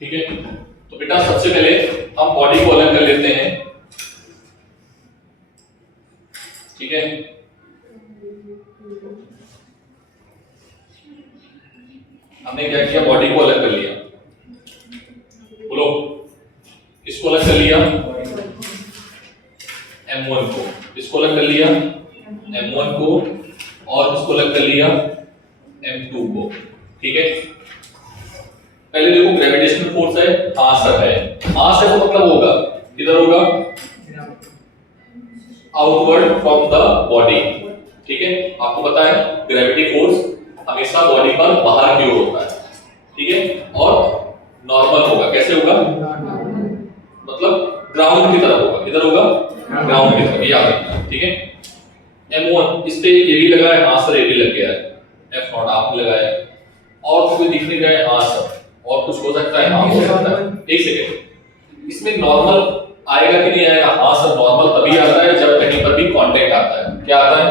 ठीक है। तो बेटा सबसे पहले हम बॉडी को अलग कर लेते हैं, ठीक है। हमने क्या किया, बॉडी को अलग कर लिया, बोलो इसको अलग कर लिया M1 को, इसको अलग कर लिया M1 को, और इसको अलग कर लिया M2 को, ठीक है। पहले देखो ग्रेविटेशनल फोर्स है, हाँ सर है, हाँ सर तो मतलब होगा किधर होगा, आउटवर्ड फ्रॉम द बॉडी, ठीक है। आपको पता है ग्रेविटी फोर्स हमेशा बॉडी पर बाहर की ओर होता है, ठीक है, और नॉर्मल होगा, कैसे होगा, मतलब ग्राउंड की तरफ होगा, किधर होगा, ग्राउंड की तरफ, याद रखना, ठीक है। M1 इस पे ये भी लगा है, हाँ सर ये भी लग गया है, F0 आपने लगाया, और कोई दिख नहीं रहा है, हाँ सर, और कुछ हो सकता है, हाँ हो सकता है, एक सेकंड, इसमें नॉर्मल आएगा कि नहीं आएगा, हाँ सर नॉर्मल तभी आता है जब कहीं पर भी कांटेक्ट आता है, क्या आता है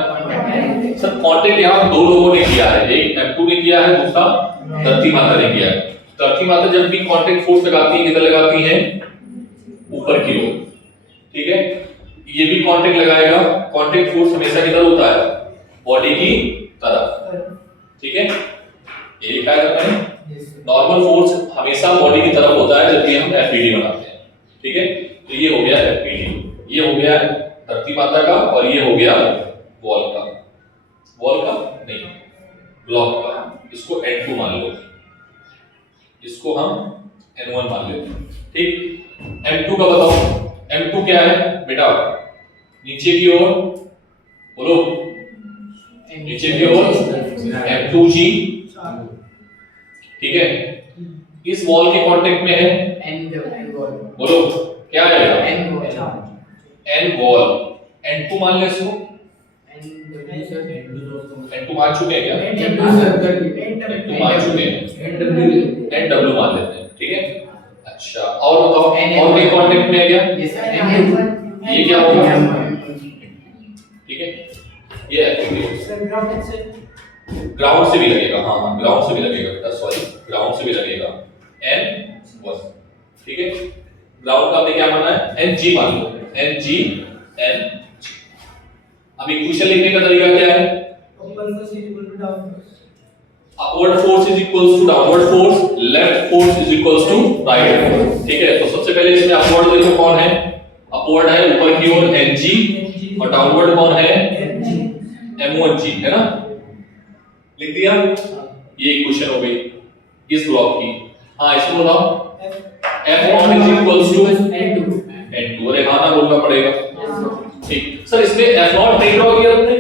सर, कांटेक्ट यहाँ दो लोगों ने किया है, एक M2 ने किया है, दूसरा धरती माता ने किया है। धरती माता जब भी कांटेक्ट फोर्स लगाती है किधर लगाती है, ऊपर की ओर, ठीक है। ये भी कांटेक्ट लगाएगा, कांटेक्ट फोर्स हमेशा किधर होता है, बॉडी की तरफ, ठीक है। ये लिखा है आपने, नॉर्मल फोर्स हमेशा बॉडी की तरफ होता है जब भी हम एफईडी बनाते हैं, ठीक है। तो ये हो गया एफईडी, ये हो गया धरती माता का, और ये हो गया वॉल का, वॉल का नहीं ब्लॉक का, इसको N2 मान लो, इसको हम N1 मान लेते हैं, ठीक। M2 का बताओ, M2 क्या है बेटा, नीचे की ओर बोलो, नीचे की ओर M2G, ठीक है। इस वॉल के कांटेक्ट में है बोलो क्या है, N वॉल, N2 मान ले इसको, N2 मान चुके हैं क्या, N2 मान चुके हैं, NW मान लेते हैं, ठीक है। अच्छा और बताओ, और कोई कांटेक्ट में है क्या, ये क्या होगा, ठीक है, ये है ग्राउंड से भी लगेगा, हाँ हाँ ग्राउंड से भी लगेगा बेटा, सॉरी ग्राउंड से भी लगेगा N1, ठीक है। ग्राउंड का आपने क्या माना है, NG मान लो, NG N। अब इक्वेशन लिखने का तरीका क्या है, upward force is equals to downward force, left force is equals to right force, ठीक है। तो सबसे पहले इसमें अपवर्ड देखो कौन है, अपवर्ड है ऊपर की ओर NG, और डाउनवर्ड कौन है M1G, है ना, लिख दिया। ये इक्वेशन हो गई इस ब्लॉक की। हाँ इसको बताओ, F1 is equals to N2, अरे हाँ ना बोलना पड़ेगा, ठीक। सर इसमें F0 नहीं ड्रॉ किया तुमने,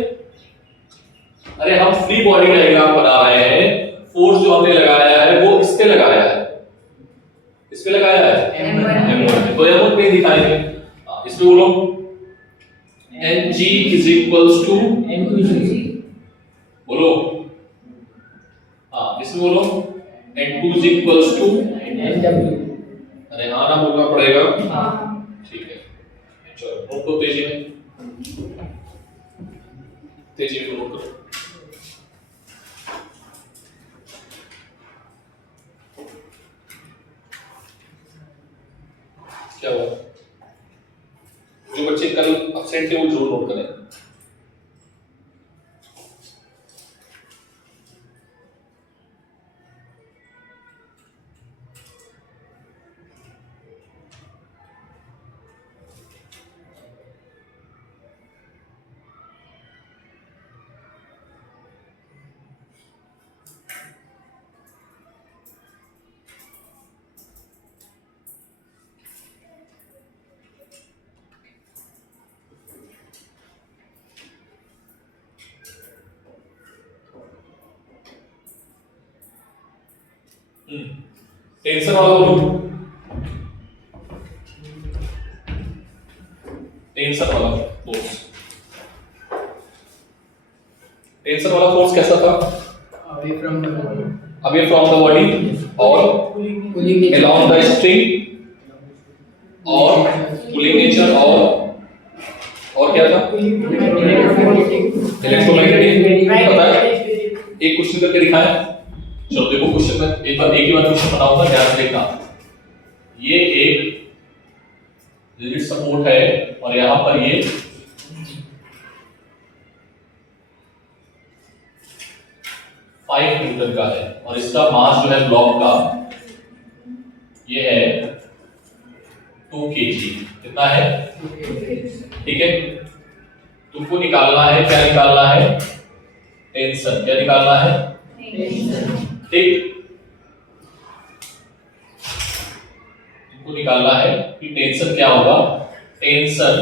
अरे हम फ्री बॉडी डायग्राम बना रहे हैं, फोर्स जो हमने लगाया है वो इस पे लगाया है, इस पे लगाया है M1, तो M1 पे दिखाएंगे, इस पे बोलो NG is equals to N2G, बोलो हाँ इसमें बोलो N2 is equals to NW, अरे हाँ ना बोलना पड़ेगा, ठीक है। चलो नोट करो तेजी में, तेजी में नोट करो, क्या हुआ, जो बच्चे कल एब्सेंट थे वो जरूर नोट करें। टेंशन वाला बोलो, टेंशन वाला फोर्स, टेंशन वाला फोर्स कैसा था, अवे फ्रॉम द बॉडी और अलोंग द स्ट्रिंग और पुलिंग नेचर और क्या था, इलेक्ट्रोमैग्नेटिक, पता है। एक क्वेश्चन करके दिखाया, चलो देखो क्वेश्चन में एक ही बार क्वेश्चन बनाऊंगा, ध्यान से देखना। ये एक रिजिड सपोर्ट है और यहां पर ये 5 न्यूटन का है और इसका मास जो है ब्लॉक का ये है 2 kg। कितना है? ठीक है, तुमको निकालना है, क्या निकालना है? टेंशन। क्या निकालना है? ठीक, तुमको निकालना है कि टेंशन क्या होगा। Tension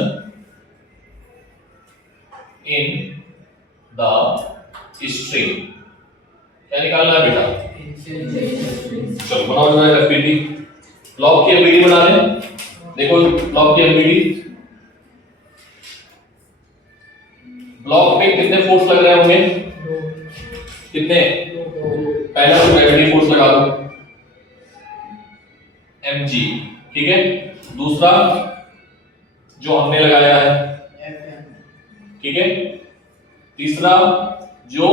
in the string. क्या निकालना है बेटा? चलो बनाओ जरा एफबीडी। ब्लॉक की एफबीडी बना लें। देखो ब्लॉक की एफबीडी। ब्लॉक में कितने फोर्स लग रहे होंगे? कितने? पहला तो ग्रेविटी फोर्स लगा दो mg, ठीक है। दूसरा जो हमने लगाया है, ठीक है। तीसरा जो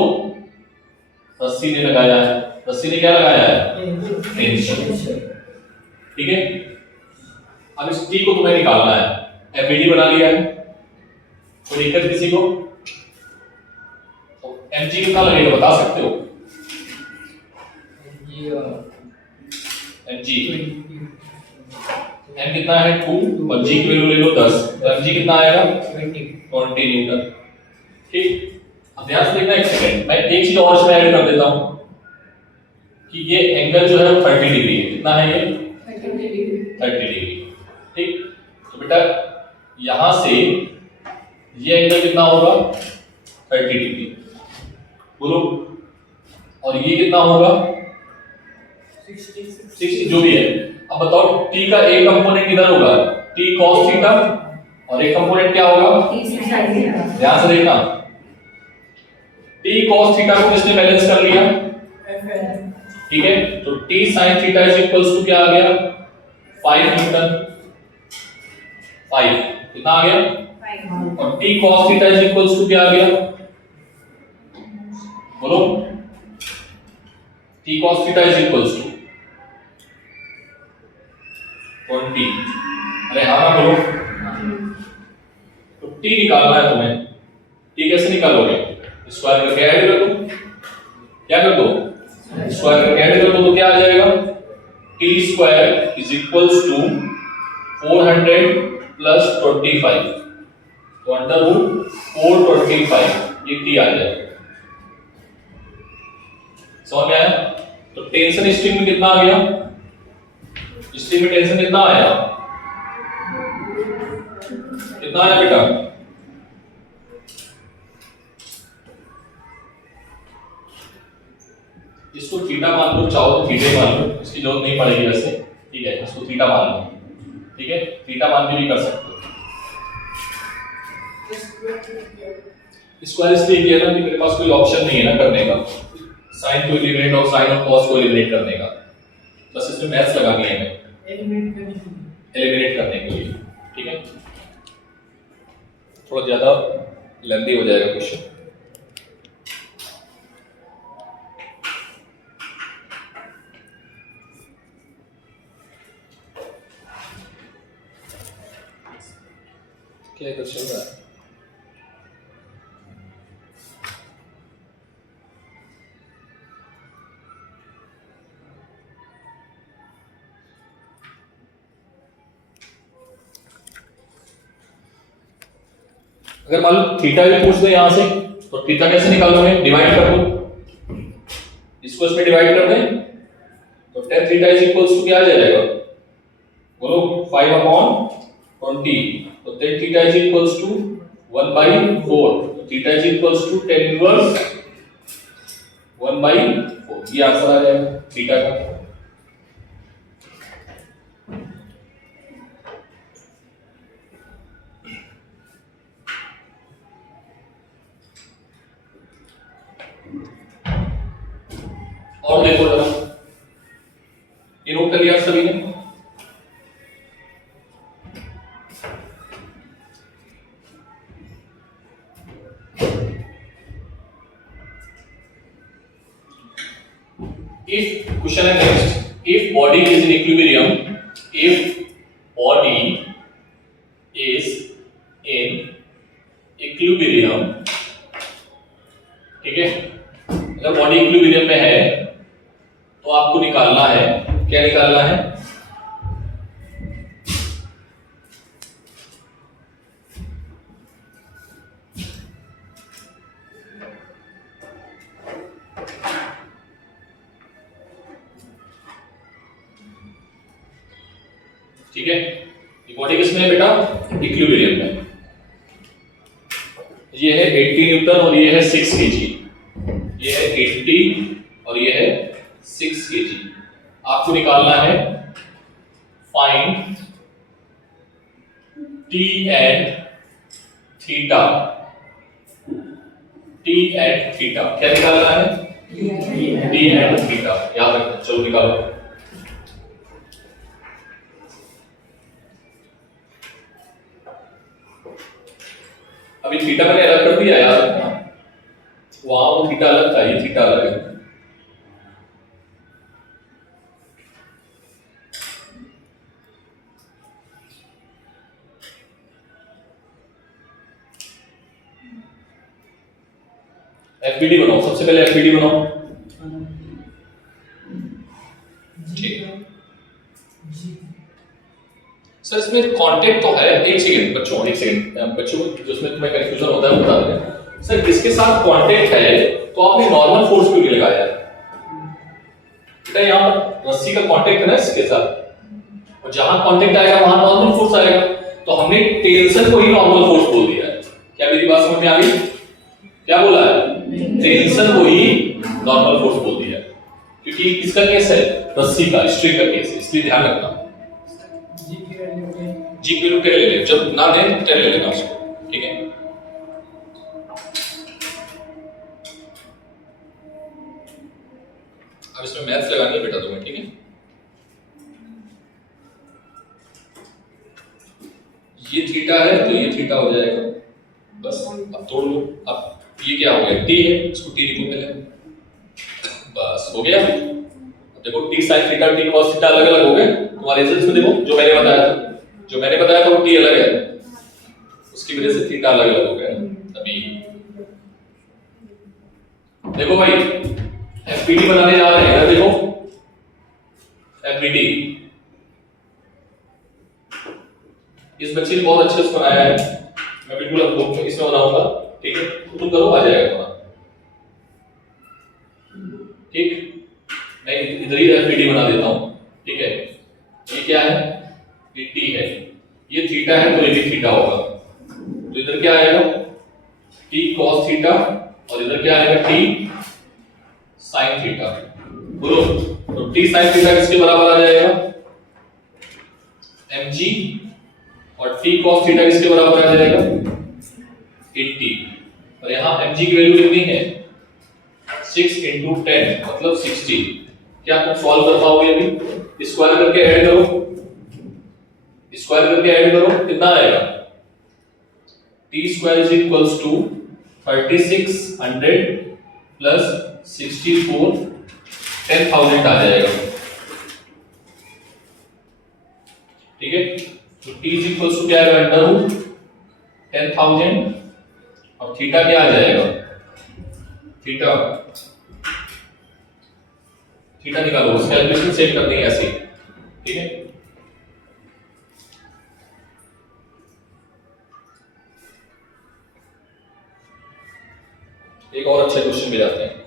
रस्सी ने लगाया है, रस्सी ने क्या लगाया है? टेंशन, ठीक है। अब इस T को तुम्हें निकालना है। एफबीडी बना लिया है, कोई दिक्कत किसी को? तो mg कितना लगेगा बता सकते हो? mg m कितना है? 2 और g की वैल्यू ले लो 10, तो mg कितना आएगा? 20 न्यूटन। ठीक, अब ध्यान से देखना एक सेकंड, मैं एक चीज और इसमें ऐड कर देता हूं कि ये एंगल जो है वो 30 डिग्री है। कितना है ये? 30 डिग्री। ठीक, तो बेटा यहां से ये एंगल कितना होगा? 30 डिग्री, बोलो। और ये कितना होगा? 60 जो भी है। अब बताओ t का एक कंपोनेंट किधर होगा? t cos थीटा और एक कंपोनेंट क्या होगा? ध्यान से देखना, t cos थीटा को किसने बैलेंस कर लिया? ठीक है, तो t sin theta is equals to क्या आ गया? 5 न्यूटन। 5 कितना आ गया? 5। और t cos theta is equals to क्या आ गया? बोलो। t cos theta is equals to 20। अरे हाँ ना बोलो। तो t निकालना है तुम्हें। t कैसे निकालोगे? स्क्वायर करके ऐड कर दो। क्या कर दो? स्क्वायर करके ऐड कर दो तो क्या आ जाएगा? t square is equals to 400 plus 25, तो अंडर रूट 425 ये t आ जाएगा। समझ में आया? तो टेंशन स्ट्रिंग में कितना आ गया? स्ट्रिंग में टेंशन कितना आया? कितना आया बेटा? इसको थीटा मान लो, चाहो तो थीटा मान लो, इसकी जरूरत नहीं पड़ेगी वैसे। ठीक है, इसको थीटा मान लो। ठीक है, थीटा मान के भी कर सकते हो। स्क्वायर इसलिए किया ना कि मेरे पास कोई ऑप्शन नहीं है ना करने का, साइन को एलिमिनेट और साइन और कॉस को एलिमिनेट करने का। बस इसमें मैथ्स लगा दिया है एलिमिनेट करने के लिए। ठीक है, थोड़ा ज्यादा लेंथी हो जाएगा क्वेश्चन। क्या इधर चल रहा है? अगर मान लो थीटा भी पूछ दे यहां से, तो थीटा कैसे निकालोगे? डिवाइड कर दो, इसको इसमें डिवाइड कर दें तो tan theta is equals to क्या आ जाएगा? बोलो 5/20। तो tan theta is equals to 1/4, तो theta is equals to tan inverse 1/4। ये आंसर आ जाएगा थीटा का। और देखो जरा, ये नोट कर लिया सभी ने? If क्वेश्चन है next, if body is in equilibrium if body is in equilibrium, ठीक है, अगर बॉडी इक्विलिब्रियम में है तो आपको निकालना है, क्या निकालना है, ठीक है। ये बॉडी किसमें है बेटा, इक्विलिब्रियम में। ये है 80 न्यूटन और ये है 6 केजी, ये है 80 और ये है 6 केजी। आपको निकालना है find T and theta, T and theta, क्या निकालना है, टी एंड थीटा, याद रखना। चलो निकालो। अभी थीटा मैंने अलग कर दिया, याद रखना, वहां वो थीटा अलग था, ये थीटा अलग है। एफबीडी बनाओ, सबसे पहले एफबीडी बनाओ, ठीक है। सर इसमें कांटेक्ट तो है, एक सेकंड बच्चों, एक सेकंड बच्चों, जिसमें तुम्हें कंफ्यूजन होता है वो बता दें। सर इसके साथ कांटेक्ट है तो आपने नॉर्मल फोर्स क्यों नहीं लगाया बेटा, यहाँ पर रस्सी का कांटेक्ट है ना इसके साथ, और जहां कांटेक्ट आएगा वहां नॉर्मल फोर्स आएगा, तो हमने टेंशन को ही नॉर्मल फोर्स बोल दिया है। क्या मेरी बात समझ में आ गई, क्या बोला है, टेंशन को ही नॉर्मल फोर्स बोल दिया, क्योंकि किसका केस है, रस्सी का, स्ट्रिंग का केस है, इसलिए ध्यान रखना। जी की वैल्यू 10 ले ले, जब ना दे 10 ले लेना उसको, ठीक है। अब इसमें मैथ्स लगानी है बेटा तुम्हें, ठीक है। ये थीटा है तो ये थीटा हो जाएगा, बस अब तोड़ लो। अब ये क्या हो गया, टी है, इसको टी लिखो पहले, बस हो गया। देखो T sin theta T cos theta अलग अलग हो गए तुम्हारे रिजल्ट्स में, देखो जो मैंने बताया था, जो मैंने बताया था वो टी अलग है, उसकी वजह से थीटा अलग अलग हो गया। अभी देखो भाई एफपीडी बनाने जा रहे हैं ना, देखो एफपीडी, इस बच्चे ने बहुत अच्छे से बनाया है, मैं बिल्कुल अब बुक में इसमें बनाऊंगा, ठीक है, तो तुम करो, आ जाएगा तुम्हारा, ठीक। मैं इधर ही एफपीडी बना देता हूं, ठीक है। ये क्या है, ये टी है, ये थीटा है तो ये भी थीटा होगा, तो इधर क्या आएगा, टी cos थीटा, और इधर क्या आएगा, टी sin थीटा। बोलो, तो टी sin थीटा किसके बराबर आ जाएगा, mg, और टी cos थीटा किसके बराबर आ जाएगा, 80, और यहाँ mg की वैल्यू कितनी है, 6 into 10 मतलब 60। क्या तुम सॉल्व कर पाओगे, अभी स्क्वायर करके ऐड करो, स्क्वायर करके ऐड करो, कितना आएगा, t square is equals to 3600 plus 64, 10,000 आ जाएगा, ठीक है। तो t इज इक्वल्स टू क्या आएगा, अंडर रूट 10,000, और थीटा क्या आ जाएगा, थीटा, थीटा निकालो, कैलकुलेशन सेट करनी है ऐसे, ठीक है। एक और अच्छा क्वेश्चन भी जाते हैं।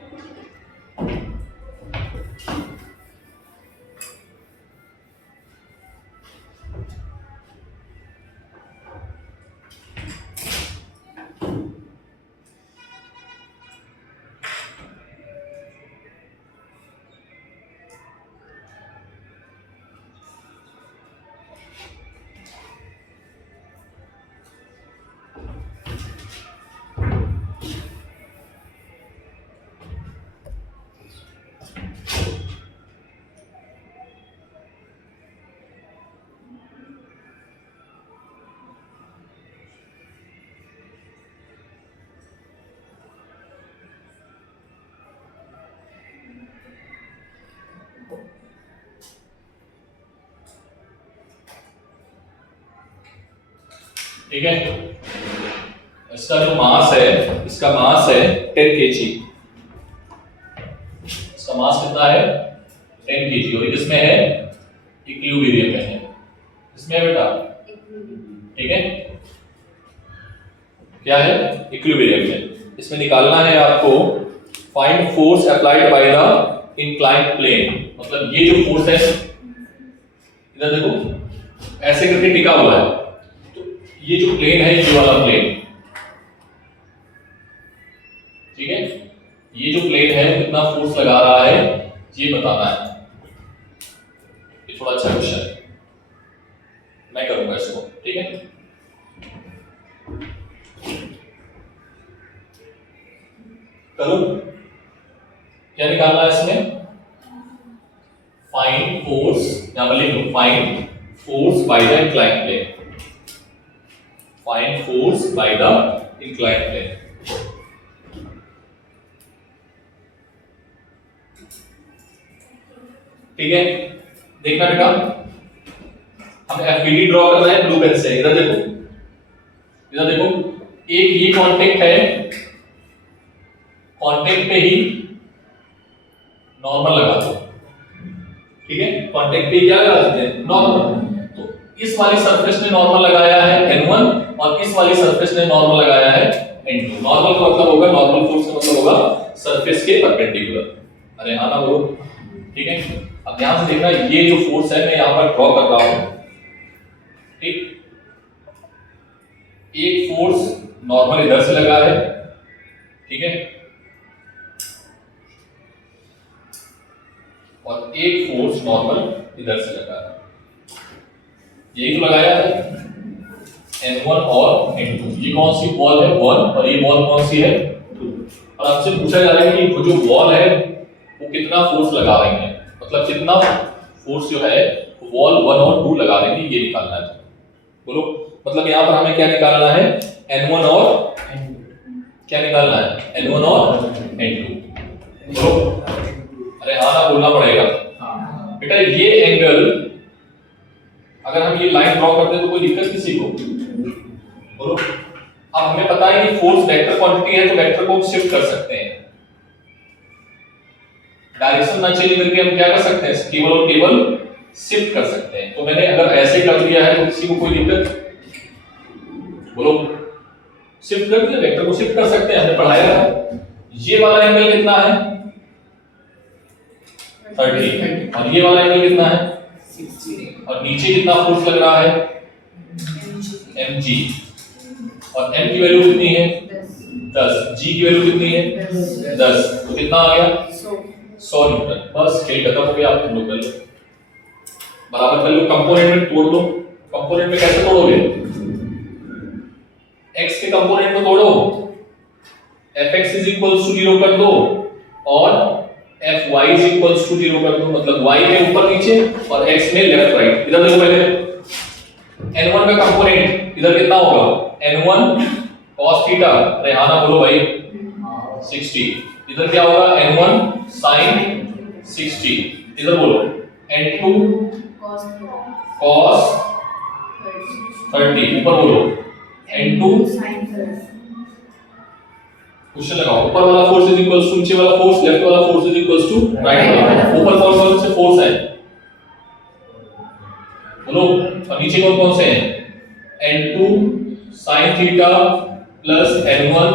ठीक है, इसका जो मास है, इसका मास है 10 kg, इसका मास कितना है 10 kg, और किसमें है इक्विलिब्रियम में है, इसमें है बेटा, ठीक है, क्या है इक्विलिब्रियम में। इसमें निकालना है आपको find force applied by the inclined plane, मतलब ये जो फोर्स है, इधर देखो ऐसे करके टिका हुआ है, तो ये जो प्लेन है, ये वाला प्लेन, ठीक है, ये जो प्लेन है कितना फोर्स लगा रहा है ये बताना है। ये थोड़ा अच्छा क्वेश्चन है, मैं करूंगा इसको, ठीक है। करूं, क्या निकालना है इसमें, फाइंड फोर्स, यहां पर लिख लो find force by the inclined plane, find force by the inclined plane. ठीक है, देखना बेटा, हमें एफबीडी ड्रॉ करना है ब्लू पेन से। इधर देखो, इधर देखो, एक ये कांटेक्ट है, कांटेक्ट पे ही नॉर्मल लगा दो, ठीक है, कांटेक्ट पे क्या लगा देते हैं नॉर्मल। तो इस वाली सरफेस ने नॉर्मल लगाया है n1 और इस वाली सरफेस ने नॉर्मल लगाया है n2। नॉर्मल का मतलब होगा, नॉर्मल फोर्स का मतलब होगा सरफेस के परपेंडिकुलर। अरे हाँ ना बोलो, ठीक है। अब ध्यान से देखना, ये जो फोर्स है मैं यहां पर ड्रॉ कर रहा हूं, ठीक, एक फोर्स नॉर्मल इधर से लगा है, ठीक है, और एक फोर्स नॉर्मल इधर से लगा है, यही तो लगाया है n1 और n2। ये कौन सी बॉल है 1 और ये बॉल कौन सी है 2। और आपसे पूछा जा रहा है कि वो जो बॉल है वो कितना फोर्स लगा रही है, मतलब कितना फोर्स जो है बॉल 1 और 2 लगा देंगे, ये निकालना है। बोलो, मतलब यहाँ पर हमें क्या निकालना है n1 और क्या निकालना है n1 और n2। बोलो, अरे हाँ ना बोलना पड़ेगा बेटा। ये एंगल अगर हम ये लाइन ड्रॉ करते तो कोई दिक्कत किसी को, बोलो। अब हमें पता है कि फोर्स वेक्टर क्वांटिटी है, तो वेक्टर को हम शिफ्ट कर सकते हैं, डायरेक्शन ना चेंज करके हम क्या कर सकते हैं, केवल और केवल शिफ्ट कर सकते हैं। तो मैंने अगर ऐसे कर दिया है तो किसी को कोई दिक्कत, बोलो, शिफ्ट कर दिया, वेक्टर को शिफ्ट कर सकते हैं, हमने पढ़ाया है। ये वाला एंगल कितना है 30, और ये वाला एंगल कितना है 60, और नीचे कितना फोर्स लग रहा है mg, और m की वैल्यू कितनी है 10, g की वैल्यू कितनी है 10, तो कितना आ गया 100 न्यूटन। बस खेल खत्म हो गया, आप लोग कर लो, बराबर कर लो, कंपोनेंट में तोड़ लो। कंपोनेंट में कैसे तोड़ोगे, x के कंपोनेंट में तोड़ो, fx इज इक्वल्स टू 0 कर दो और fy इज इक्वल्स टू 0 कर दो, मतलब y में ऊपर नीचे और x में लेफ्ट राइट। इधर देखो पहले n1 का कंपोनेंट इधर कितना होगा n1 cos थीटा, अरे हाँ ना बोलो भाई 60, इधर क्या होगा n1 sin 60, इधर बोलो n2 cos 30, ऊपर बोलो n2 sin 30। क्वेश्चन लगाओ, ऊपर वाला फोर्स इज इक्वल्स टू नीचे वाला फोर्स, लेफ्ट वाला force is equals to right वाला। ऊपर कौन से फोर्स है बोलो, और नीचे कौन से हैं n2 sin theta plus n1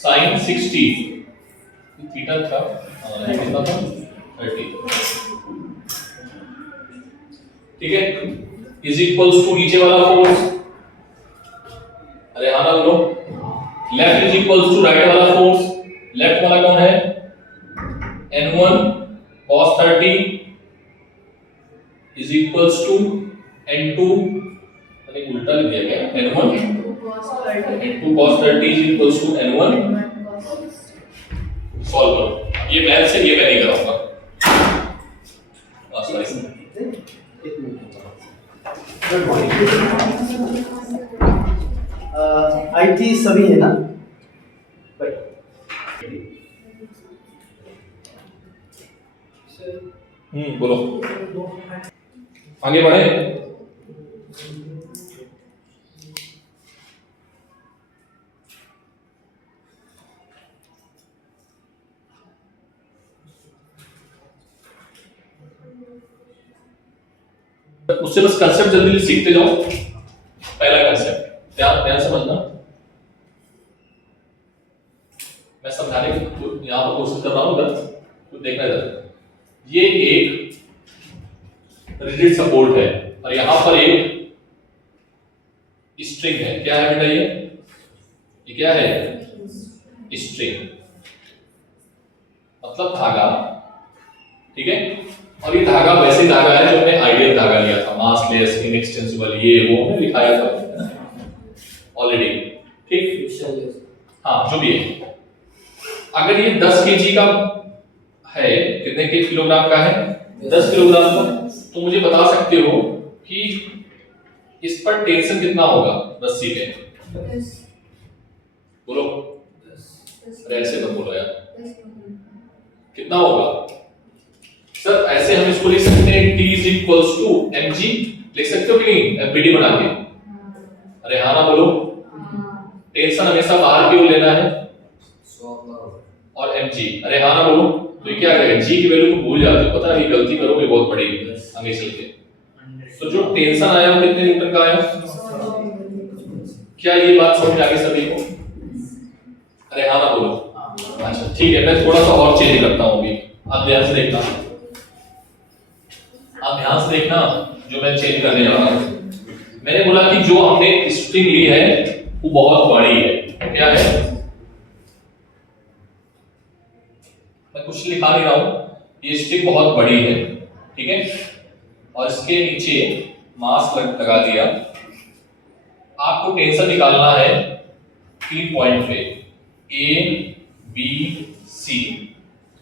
sin 60, theta था कितना था 30, ठीक है, इज इक्वल्स टू नीचे वाला फोर्स, अरे हाँ ना बोलो, left is equals to right वाला फोर्स। लेफ्ट वाला कौन है n1 cos 30 is equals to n2, मैंने उल्टा लिख दिया क्या, n2 cos 30 is equals to n1। Solve करो, ये मैथ से ये मैं नहीं कराऊंगा। आईटी सभी है ना भाई, बोलो, आगे बढ़े। उससे बस कंसेप्ट जल्दी जल्दी सीखते जाओ। पहला कंसेप्ट ध्यान ध्यान समझना, मैं समझाने की यहां पर कोशिश कर रहा हूं इधर तो देखना इधर। ये एक रिजिड सपोर्ट है और यहां पर एक स्ट्रिंग है। क्या है बेटा ये क्या है? स्ट्रिंग मतलब धागा, ठीक है। और ये धागा वैसे धागा है जो हमने आइडियल धागा लिया था, मासलेस इनएक्सटेंसिबल, ये वो हमने लिखाया था ऑलरेडी, ठीक। हाँ जो भी है, अगर ये 10 केजी का है, कितने के किलोग्राम का है? 10 किलोग्राम का, तो मुझे बता सकते हो कि इस पर टेंशन कितना होगा रस्सी पे? बोलो, ऐसे तो बोलो यार, कितना होगा? सर ऐसे हम इसको लिख सकते हैं T = mg, लिख सकते हो कि नहीं एफबीडी बना के? अरे हाँ ना बोलो, टेंशन हमेशा बाहर की ओर लेना है और mg, अरे हाँ ना बोलो। तो ये क्या करेगा? g की वैल्यू को भूल जाते हो, पता है गलती करोगे बहुत बड़ी आगे चल के। तो जो टेंशन आया वो कितने न्यूटन का आया? क्या ये बात समझ आ गई सभी को? अरे हाँ ना बोलो। अच्छा ठीक है, मैं थोड़ा सा और चेंज करता हूँ अभी, आप ध्यान से देखना, आप ध्यान से देखना जो मैं चेंज करने जा रहा हूँ। मैंने बोला कि जो हमने स्ट्रिंग ली है वो बहुत बड़ी है। क्या है? मैं कुछ लिखा नहीं रहा हूँ, ये स्ट्रिंग बहुत बड़ी है, ठीक है। और इसके नीचे मास लगा दिया। आपको टेंशन निकालना है 3 पॉइंट पे A B C,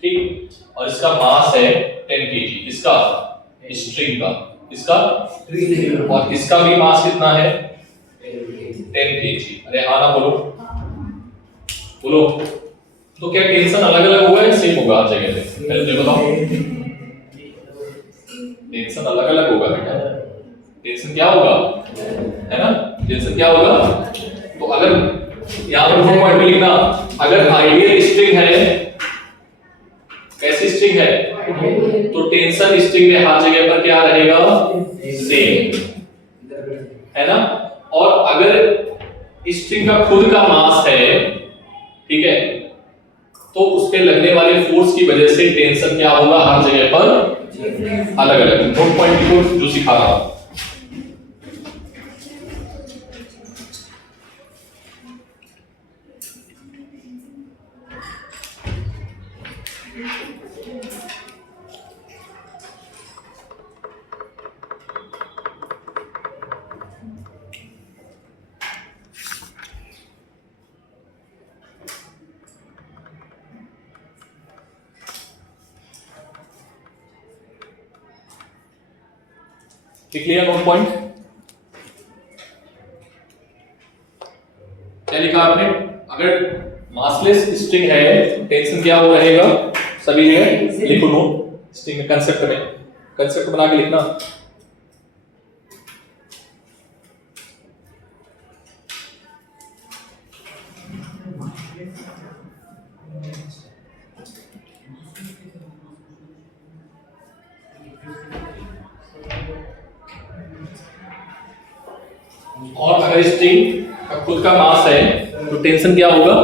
ठीक। और इसका मास है 10 kg, इसका स्ट्रिंग का, इसका और इसका भी मास कितना है? 10 kg। अरे हाँ ना बोलो, बोलो। तो क्या टेंशन अलग अलग होगा या सेम होगा हर जगह पे? पहले मुझे बताओ, टेंशन अलग अलग होगा बेटा। टेंशन क्या होगा, है ना? टेंशन क्या होगा? तो अगर यहाँ पर पॉइंट पे लिखना, अगर आइडियल स्ट्रिंग है, कैसी स्ट्रिंग है, तो टेंशन स्ट्रिंग में हर जगह पर क्या रहेगा? सेम, है ना। और अगर स्ट्रिंग का खुद का मास है, ठीक है, तो उस पे लगने वाले फोर्स की वजह से टेंशन क्या होगा? हर जगह पर अलग अलग। नोट पॉइंट को जो सिखा रहा हूं, क्लियर? नोट पॉइंट क्या लिखा आपने? अगर मासलेस स्ट्रिंग है, टेंशन क्या हो रहेगा? सभी जगह लिखो नोट, स्ट्रिंग में कंसेप्ट बना के लिखना। और अगर स्ट्रिंग का खुद का मास है तो टेंशन क्या होगा?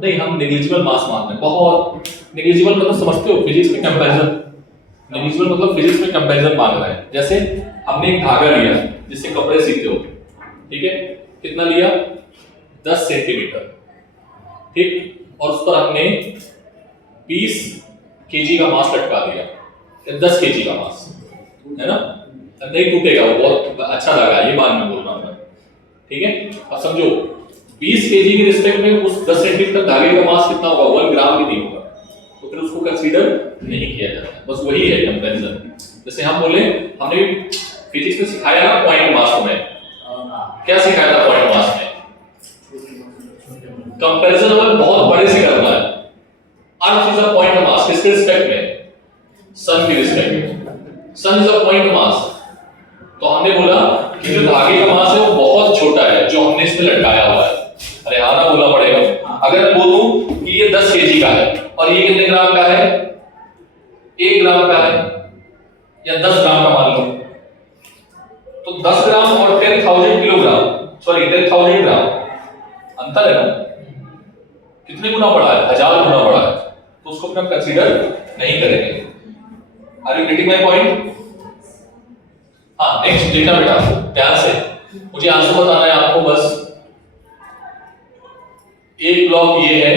नहीं, हम नेग्लिजिबल मास मान रहे हैं। बहुत नेग्लिजिबल मतलब समझते हो? फिजिक्स में कंपैरिजन, नेग्लिजिबल मतलब फिजिक्स में कंपैरिजन मान रहा है। जैसे हमने एक धागा लिया जिससे कपड़े सीते हो, ठीक है, कितना लिया? 10 सेंटीमीटर, ठीक। और उस पर हमने 20 केजी का मास लटका दिया, 10 केजी का मास, है ना। नहीं टूटेगा, वो बहुत अच्छा लगा, ये मान में बोल रहा हूं मैं, ठीक है। अब समझो 20 केजी के रिस्पेक्ट में उस 10 सेंटीमीटर धागे का मास कितना होगा? 1 ग्राम भी नहीं होगा, तो फिर उसको कंसीडर नहीं किया जाता। बस वही है कंपैरिजन। जैसे हम बोले, हमने फिजिक्स में सिखाया ना पॉइंट मास में, क्या सिखाया था पॉइंट मास में? कंपैरिजन हमें बहुत बड़े से करना है। Earth is a point mass, किसके रिस्पेक्ट में? सन के रिस्पेक्ट में। सन इज अ पॉइंट मास। तो हमने बोला कि जो धागे का मास है वो बहुत छोटा है जो हमने इसमें लटकाया हुआ है। अरे हाँ ना बोलना पड़ेगा। अगर बोलूं कि ये 10 केजी का है और ये कितने ग्राम का है? 1 ग्राम का है या 10 ग्राम का मान लो, तो 10 ग्राम और 10,000 किलोग्राम, सॉरी 10,000 ग्राम, अंतर है ना, कितने गुना बढ़ा है, 1000 गुना बढ़ा है, तो उसको हम कंसीडर नहीं करेंगे। Are you getting my point? हाँ, नेक्स्ट डेटा बेटा ध्यान से, मुझे आंसर बताना है आपको बस। एक ब्लॉक ये है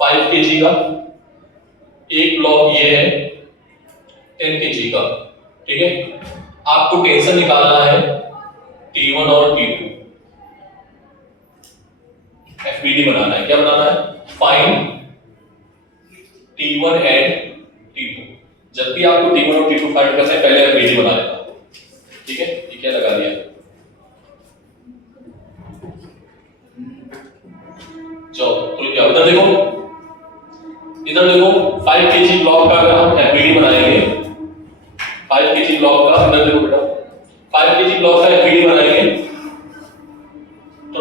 5 kg का, एक ब्लॉक ये है 10 kg का, ठीक है। आपको टेंशन निकालना है T1 और T2, FBD बनाना है। क्या बनाना है? Find T1 and T2। जब भी आपको T1 और T2 फाइंड करना है, पहले FBD बना लेना, ठीक है। ये क्या लगा दिया, जाओ तो क्या, उधर देखो, इधर देखो, 5 kg ब्लॉक का अगर हम FBD बनाएंगे, 5 kg ब्लॉक का, इधर देखो बेटा, 5 kg ब्लॉक का FBD बनाएंगे, तो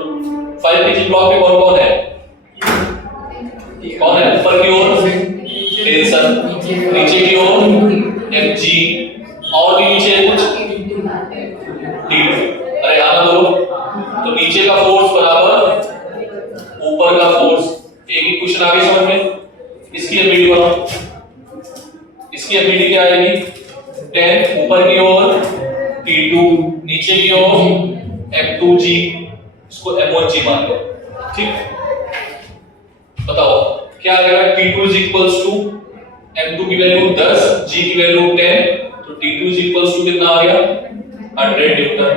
5 kg ब्लॉक में कौन कौन है? कौन है? ऊपर की ओर टेंशन, नीचे की ओर Fg, और भी नीचे कुछ T2। अरे यहाँ बोलो, तो नीचे का फोर्स बराबर ऊपर का फोर्स। एक ही क्वेश्चन आगे समझ में। इसकी एफबीडी बनाओ, इसकी एफबीडी क्या आएगी? 10 ऊपर की ओर T2, नीचे की ओर F2G, इसको M1G मान लो, ठीक। बताओ क्या आ गया? T2 is equals to M2 की वैल्यू 10, G की वैल्यू 10, तो T2 is equals to कितना आ गया? 100 न्यूटन।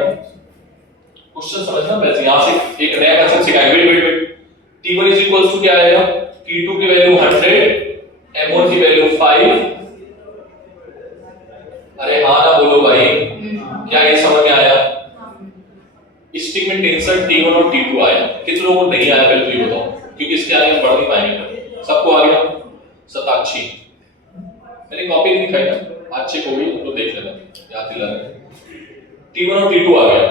क्वेश्चन समझना, वैसे यहां से एक नया कंसेप्ट सिखाएंगे। Wait T1 is equals to क्या आएगा? T2 की वैल्यू 100, M1 की वैल्यू 5। अरे हाँ ना बोलो भाई, क्या ये समझ में आया? स्ट्रिंग में टेंशन T1 और T2 आया, कितने लोगों को नहीं आया पहले तो ये बताओ, क्योंकि इसके आगे हम बढ़ नहीं पाएंगे। सबको आ गया? सताक्षी, मैंने कॉपी नहीं दिखाई ना, आज चेक हो गई तो देख लेना, याद दिला रहे। T1 और T2 आ गया,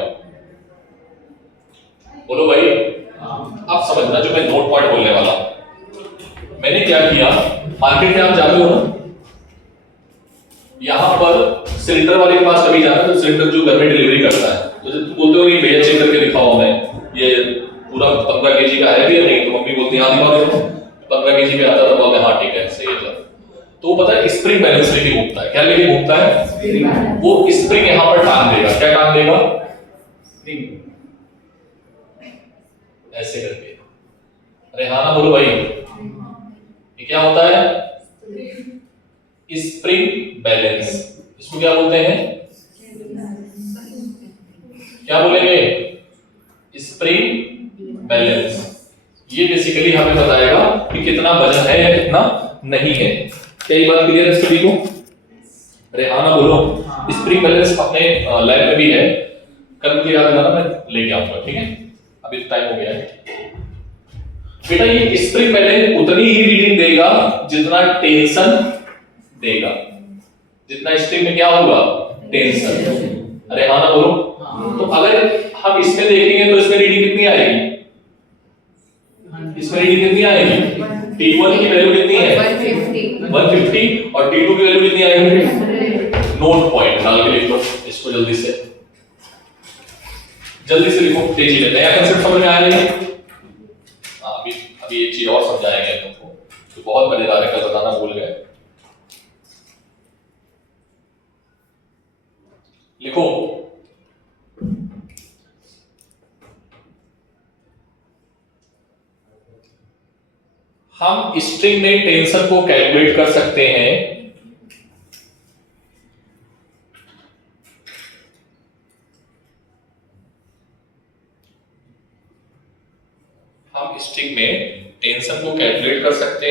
बोलो भाई। अब समझना जो मैं नोट पॉइंट बोलने वाला, मैंने क्या किया, मार्केट में आप जाते हो ना, यहाँ पर सिलेंडर वाले के पास कभी जाते हो तो सिलेंडर जो घर में डिलीवरी करता है, तो जब तुम बोलते हो कि भैया चेक करके दिखाओ हमें ये पूरा 15 kg का है भी या नहीं, तो मम्मी बोलती है हाँ दिखाओ देखो 15 kg पे आता, तो बोलते हैं हाँ ठीक है सही है। तो वो पता है स्प्रिंग बैलेंस लेके घूमता है। क्या लेके घूमता है? वो स्प्रिंग यहाँ पर टांग देगा। क्या टांग देगा? ऐसे करके। अरे हाँ ना बोलो भाई, ये क्या होता है? Spring balance. इसको क्या बोलते हैं? क्या बोलेंगे? Spring balance. ये बेसिकली हमें बताएगा कि कितना वजन है या कितना नहीं है। क्या ये बात क्लियर है सभी को? अरे हाँ ना बोलो। स्प्रिंग बैलेंस अपने लैब में भी है, कल की रात ना मैं लेके आऊंगा, ठीक है। अभी टाइम हो गया है बेटा। ये स्प्रिंग बैलेंस उतनी ही रीडिंग देगा जितना टेंशन देगा, जितना स्प्रिंग में क्या होगा? टेंशन। अरे हाँ ना बोलो। तो अगर हम इसमें देखेंगे तो इसमें रीडिंग कितनी आएगी? इसमें रीडिंग कितनी आएगी? T1 की वैल्यू कितनी है? 150 और T2 की वैल्यू कितनी आएगी? नोट पॉइंट डाल के लिखो इसको, जल्दी से लिखो, तेजी से। नया कंसेप्ट समझ में आया नहीं? अभी एक चीज और समझाएंगे तुमको जो बहुत मजेदार है, कल बताना भूल गए। लिखो हम स्ट्रिंग में टेंशन को कैलकुलेट कर सकते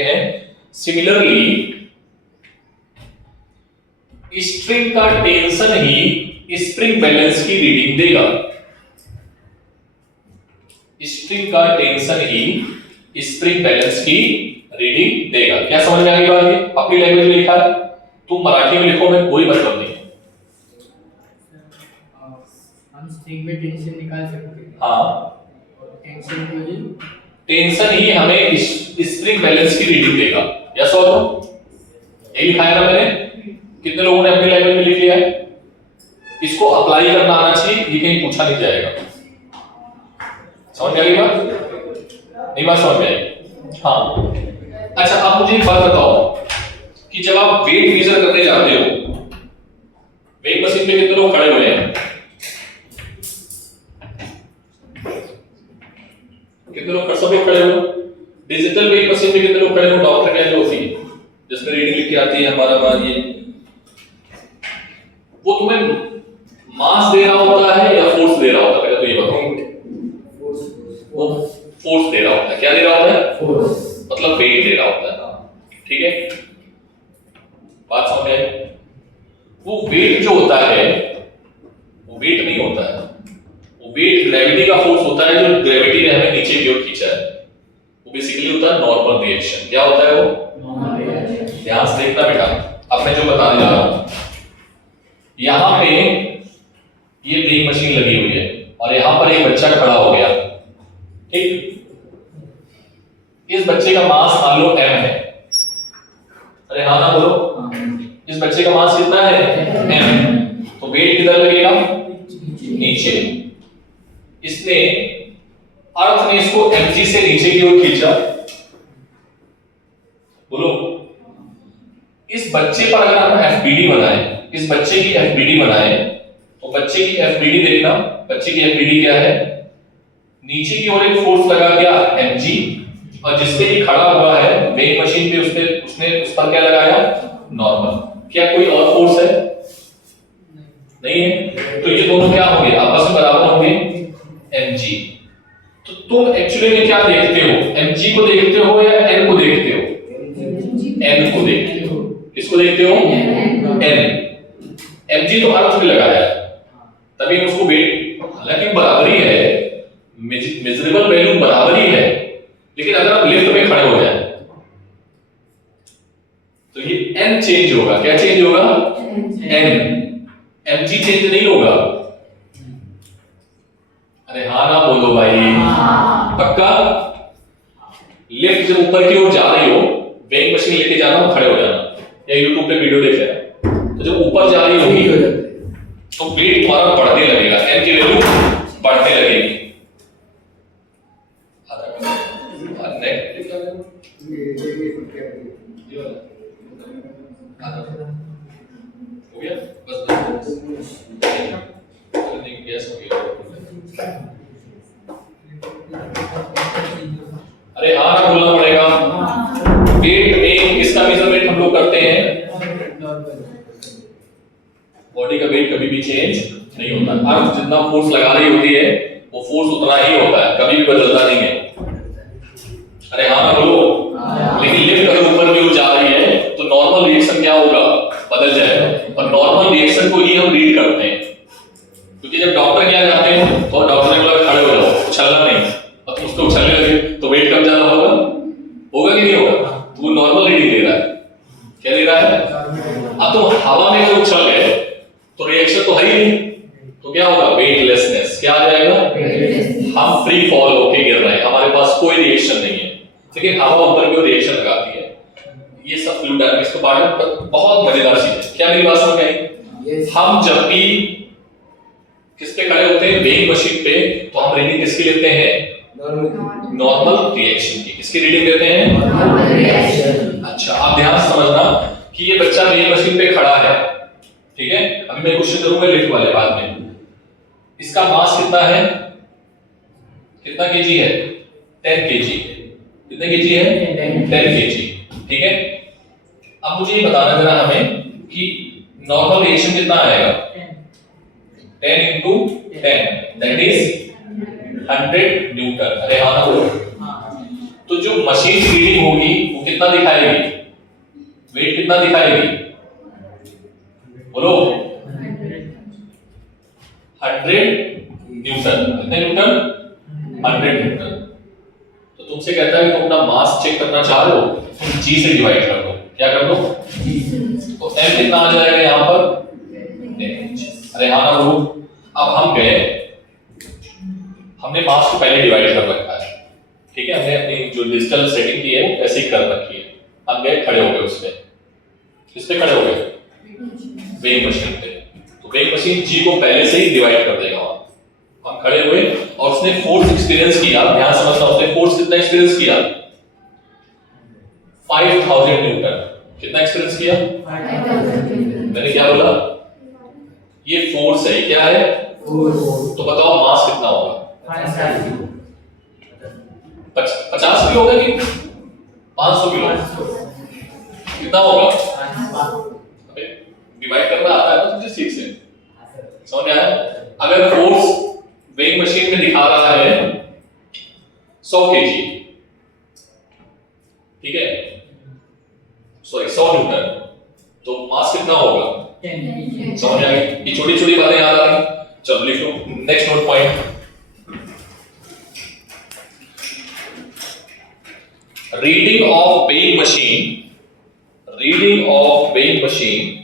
हैं सिमिलरली स्ट्रिंग का टेंशन ही स्प्रिंग बैलेंस की रीडिंग देगा। स्ट्रिंग का टेंशन ही स्प्रिंग बैलेंस की रीडिंग देगा। क्या समझ में आ गई बात? ये अपनी लैंग्वेज में लिखा है, तुम मराठी में लिखो, में कोई मतलब नहीं। हम स्ट्रिंग में टेंशन निकाल सकते हैं। हाँ, टेंशन की वजह टेंशन ही हमें स्प्रिंग बैलेंस की रीडिंग देगा। यस और नो? यही लिखाया ना मैंने, कितने लोगों ने अपनी लैंग्वेज में लिख लिया है? इसको अप्लाई करना आना चाहिए, ये कहीं पूछा नहीं जाएगा। समझ में आई बात? नहीं बात समझ में आई? हाँ। अच्छा अब मुझे एक बात बताओ कि जब आप वेट मेजर करने जाते हो, वेट मशीन पे कितने लोग खड़े हुए हैं? कितने लोग? सब लोग खड़े हो। डिजिटल वेट मशीन पे कितने लोग खड़े हो? डॉक्टर क्या जो होती है जिसमें रीडिंग लिख के आती है हमारा बार, ये वो तुम्हें मास दे रहा होता है या फोर्स दे रहा होता है? पहले तो ये बताओ। वो फोर्स दे रहा होता है। क्या दे रहा होता है? फोर्स, मतलब वेट दे रहा होता है। ठीक है, बात समझ में आई? वो वेट जो होता है वो वेट नहीं होता है, वो वेट ग्रेविटी का फोर्स होता है जो ग्रेविटी ने हमें नीचे की ओर खींचा है। वो बेसिकली होता है नॉर्मल रिएक्शन। क्या होता है वो? Normal reaction. ध्यान से देखना बेटा, अब मैं जो बताने जा रहा हूं, यहां पे ये ब्रेक मशीन लगी हुई है और यहां पर एक बच्चा खड़ा हो गया। ठीक, इस बच्चे का मास मान लो m है। अरे हाँ ना बोलो, इस बच्चे का मास कितना है? m। तो वेट किधर लगेगा? नीचे। इसने अर्थ ने इसको mg से नीचे की ओर खींचा। बोलो, इस बच्चे पर अगर हम fbd बनाए, इस बच्चे की fbd बनाए, तो बच्चे की fbd देखना, बच्चे की fbd क्या है? नीचे की ओर एक फोर्स लगा क्या? mg, और जिसपे ये खड़ा हुआ है वेट मशीन पे उसने उस पर क्या लगाया? नॉर्मल। क्या कोई और फोर्स है? नहीं है। तो ये दोनों क्या होंगे? आपस में बराबर होंगे mg। तो तुम एक्चुअली में क्या देखते हो? mg को देखते हो या n को देखते हो? n को देखते हो। किसको देखते हो? n। mg तो अर्थ पे लगाया है, तभी उसको वेट, हालांकि बराबरी है, मेजरेबल वैल्यू बराबरी है, लेकिन अगर आप लिफ्ट में खड़े हो जाए तो ये n चेंज होगा। क्या चेंज होगा? n। mg चेंज नहीं होगा। अरे हाँ ना बोलो भाई, पक्का? लिफ्ट जब ऊपर की ओर जा रही हो, वेइंग मशीन लेके जाना, खड़े हो जाना, या यूट्यूब पे वीडियो देख लेना, तो जब ऊपर जा रही होगी तो वेट तुम्हारा बढ़ने लगेगा, n की वैल्यू बढ़ने लगेगी। हो गया बस गैस हो गया। अरे हाँ ना बोलना पड़ेगा। वेट में किसका मेजरमेंट हम लोग करते हैं? बॉडी का वेट कभी भी चेंज नहीं होता। अर्थ जितना फोर्स लगा रही होती है वो फोर्स उतना ही होता है, कभी भी बदलता नहीं है। अरे हाँ ना बोलो। लेकिन लिफ्ट अगर ऊपर की ओर जा रही है तो नॉर्मल रिएक्शन क्या होगा? बदल जाएगा, और नॉर्मल रिएक्शन को ही हम रीड करते हैं। क्योंकि जब डॉक्टर क्या जाते हैं तो डॉक्टर ने बोला खड़े हो जाओ, उछलना नहीं, और तुम उसको उछलने लगे तो वेट कम ज्यादा होगा, होगा कि नहीं होगा? तो वो नॉर्मल रीडिंग दे रहा है। क्या दे रहा है? अब तुम हवा में अगर उछल गए तो रिएक्शन तो है ही नहीं, तो क्या होगा? वेटलेसनेस। क्या आ जाएगा? हम फ्री फॉल होके गिर रहे हैं, हमारे पास कोई रिएक्शन नहीं है। लेकिन हवा ऊपर की ओर रिएक्शन लगाती है। ये सब फ्लूइड डायनामिक्स के बारे में बहुत मजेदार चीज है। क्या मेरी बात समझ में आई? हम जब भी किस पे खड़े होते हैं? वेइंग मशीन पे, तो हम रीडिंग किसकी लेते हैं? नॉर्मल रिएक्शन की। किसकी रीडिंग लेते हैं? Normal reaction. अच्छा, आप ध्यान से समझना कि ये बच्चा वेइंग मशीन पे खड़ा है, ठीक है? अभी मैं क्वेश्चन करूंगा लिफ्ट वाले बाद में। इसका मास कितना है? कितना केजी है? 10 केजी। कितने केजी है? 10 केजी। ठीक है, अब मुझे ये बताना जरा हमें कि नॉर्मल रिएक्शन कितना आएगा? 10 into 10 that is 100 न्यूटन। अरे हाँ ना बोलो। तो जो मशीन की रीडिंग होगी वो कितना दिखाएगी? वेट कितना दिखाएगी? बोलो। 100 न्यूटन। कितने न्यूटन? 100 न्यूटन। तो तुमसे कहता है कि तुम अपना मास चेक करना चाह रहे हो, तुम g से डिवाइड कर दो। क्या कर दो? तो m कितना आ जाएगा यहाँ पर? 10। अरे हाँ ना बोलो। अब हम गए, हमने मास को पहले डिवाइड कर रखा है, ठीक है? हमने अपनी जो डिजिटल सेटिंग की है वो ऐसे ही कर रखी है। हम गए, खड़े हो गए उस पे। किस पे खड़े हो गए? वेइंग मशीन पे। तो वेइंग मशीन जी को पहले से ही डिवाइड कर देगा वहां। हम खड़े हुए और उसने फोर्स एक्सपीरियंस किया, ध्यान समझना, उसने फोर्स कितना एक्सपीरियंस किया? 5000 न्यूटन। कितना एक्सपीरियंस किया? 5000। मैंने क्या बोला? ये फोर्स है, क्या है? तो बताओ मास कितना होगा? 50 किलो होगा कि 500 किलो? कितना होगा? डिवाइड करना आता है ना तुझे ठीक से? समझ में आया? अगर फोर्स वेइंग मशीन में दिखा रहा है 100 केजी, ठीक है, सॉरी 100 न्यूटन, तो मास कितना होगा? 10। समझ में आ गई? ये छोटी छोटी बातें याद आ रही? चलो लिख लो next note point. Reading of weighing machine, reading of weighing machine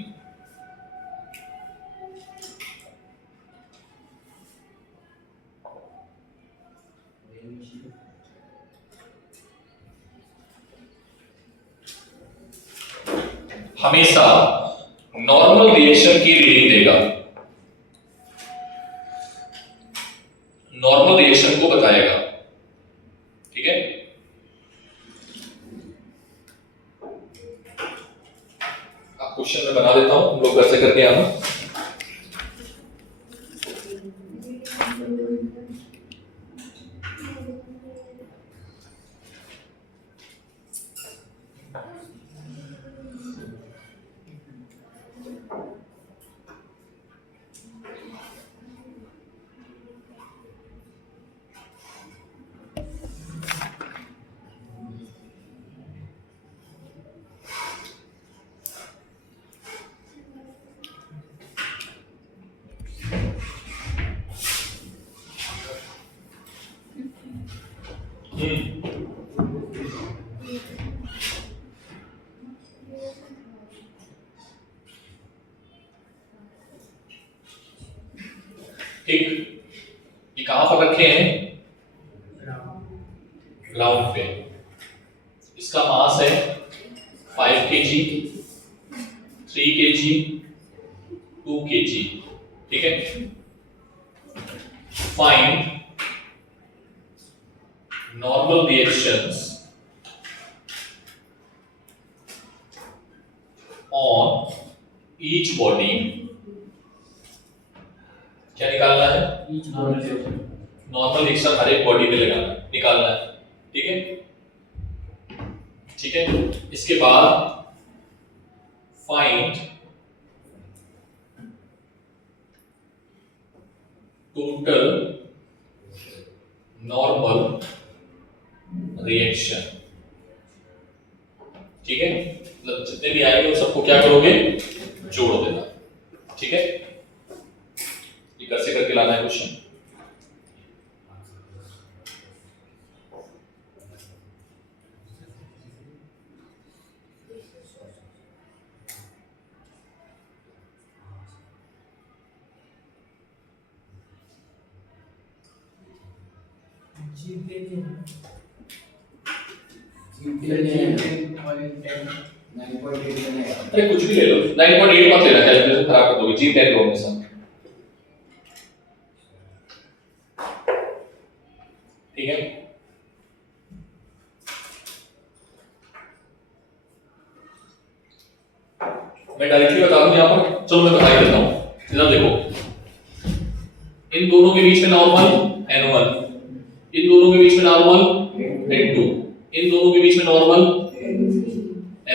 हमेशा नॉर्मल रिएक्शन की रीडिंग देगा, नॉर्मल रिएक्शन को बताएगा, ठीक है? अब क्वेश्चन में बना देता हूं, तुम लोग घर से करके आना। ठीक, ये कहां पर रखे हैं? ग्राउंड पे। इसका मास है 5 kg, 3 kg, 2 kg, ठीक है? Find normal reactions on each body. क्या निकालना है? नॉर्मल रिएक्शन हर एक बॉडी पे लगाना निकालना है, ठीक है? ठीक है, इसके बाद फाइंड टोटल नॉर्मल रिएक्शन, ठीक है? मतलब जितने भी आएंगे उन सबको क्या करोगे? जोड़ देना, ठीक है? ये कैसे करके लाना है क्वेश्चन? अरे कुछ भी ले लो, 9.8 मत लेना, कैलकुलेशन खराब कर दोगे। G10 लो हमेशा, ठीक है? मैं डायरेक्टली बता दूं यहाँ पर, चलो मैं बता ही देता हूँ। इधर देखो, इन दोनों के बीच में नॉर्मल N1, इन दोनों के बीच में नॉर्मल N2, इन दोनों के बीच में नॉर्मल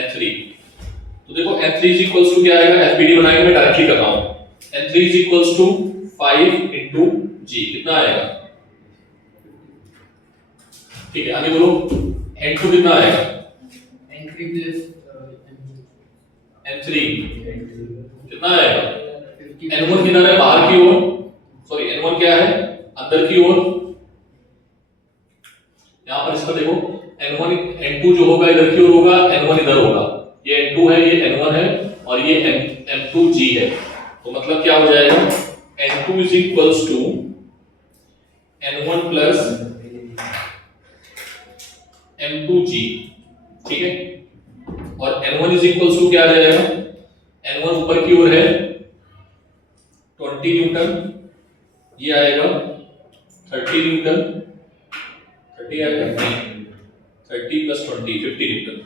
N3। तो देखो N3 इज इक्वल्स टू क्या आएगा? एफपीडी बनाएंगे, मैं डायरेक्टली कर रहा हूं। N3 is equals to 5 into G, कितना आएगा? ठीक है, आगे बोलो। N2 कितना आएगा? N3 plus N3 कितना आएगा? N1 किधर है? बाहर की ओर, सॉरी N1 क्या है? अंदर की ओर। यहां पर इसका देखो, N1 N2 जो होगा इधर की ओर होगा, N1 इधर होगा। ये N2 है, ये N1 है और ये M2G है। तो मतलब क्या हो जाएगा? N2 is equals to N1 plus M2G, ठीक है? और N1 is equals to क्या आ जाएगा? N1 ऊपर की ओर है 20 न्यूटन, ये आएगा 30 न्यूटन, 30 आएगा नहीं, 30 प्लस 20 50 न्यूटन,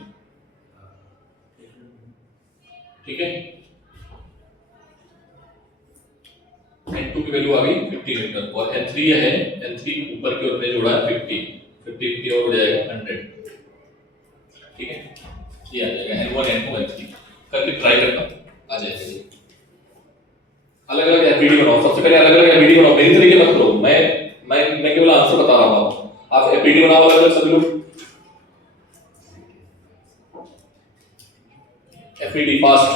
ठीक है। N2 की वैल्यू आ गई 50 न्यूटन और N3 है, N3 ऊपर की ओर ने जोड़ा है 50 और हो जाएगा 100, ठीक है। ये आ जाएगा N1 N2 N3 करके ट्राई करना, आ जाएगा ये। अलग अलग एफबीडी बनाओ, सबसे पहले अलग अलग एफबीडी बनाओ, मेरी तरीके मत करो, मैं केवल आंसर बता रहा हूं आप एफबीडी बनाओ अलग अलग सभी लोग। एफबीडी फास्ट,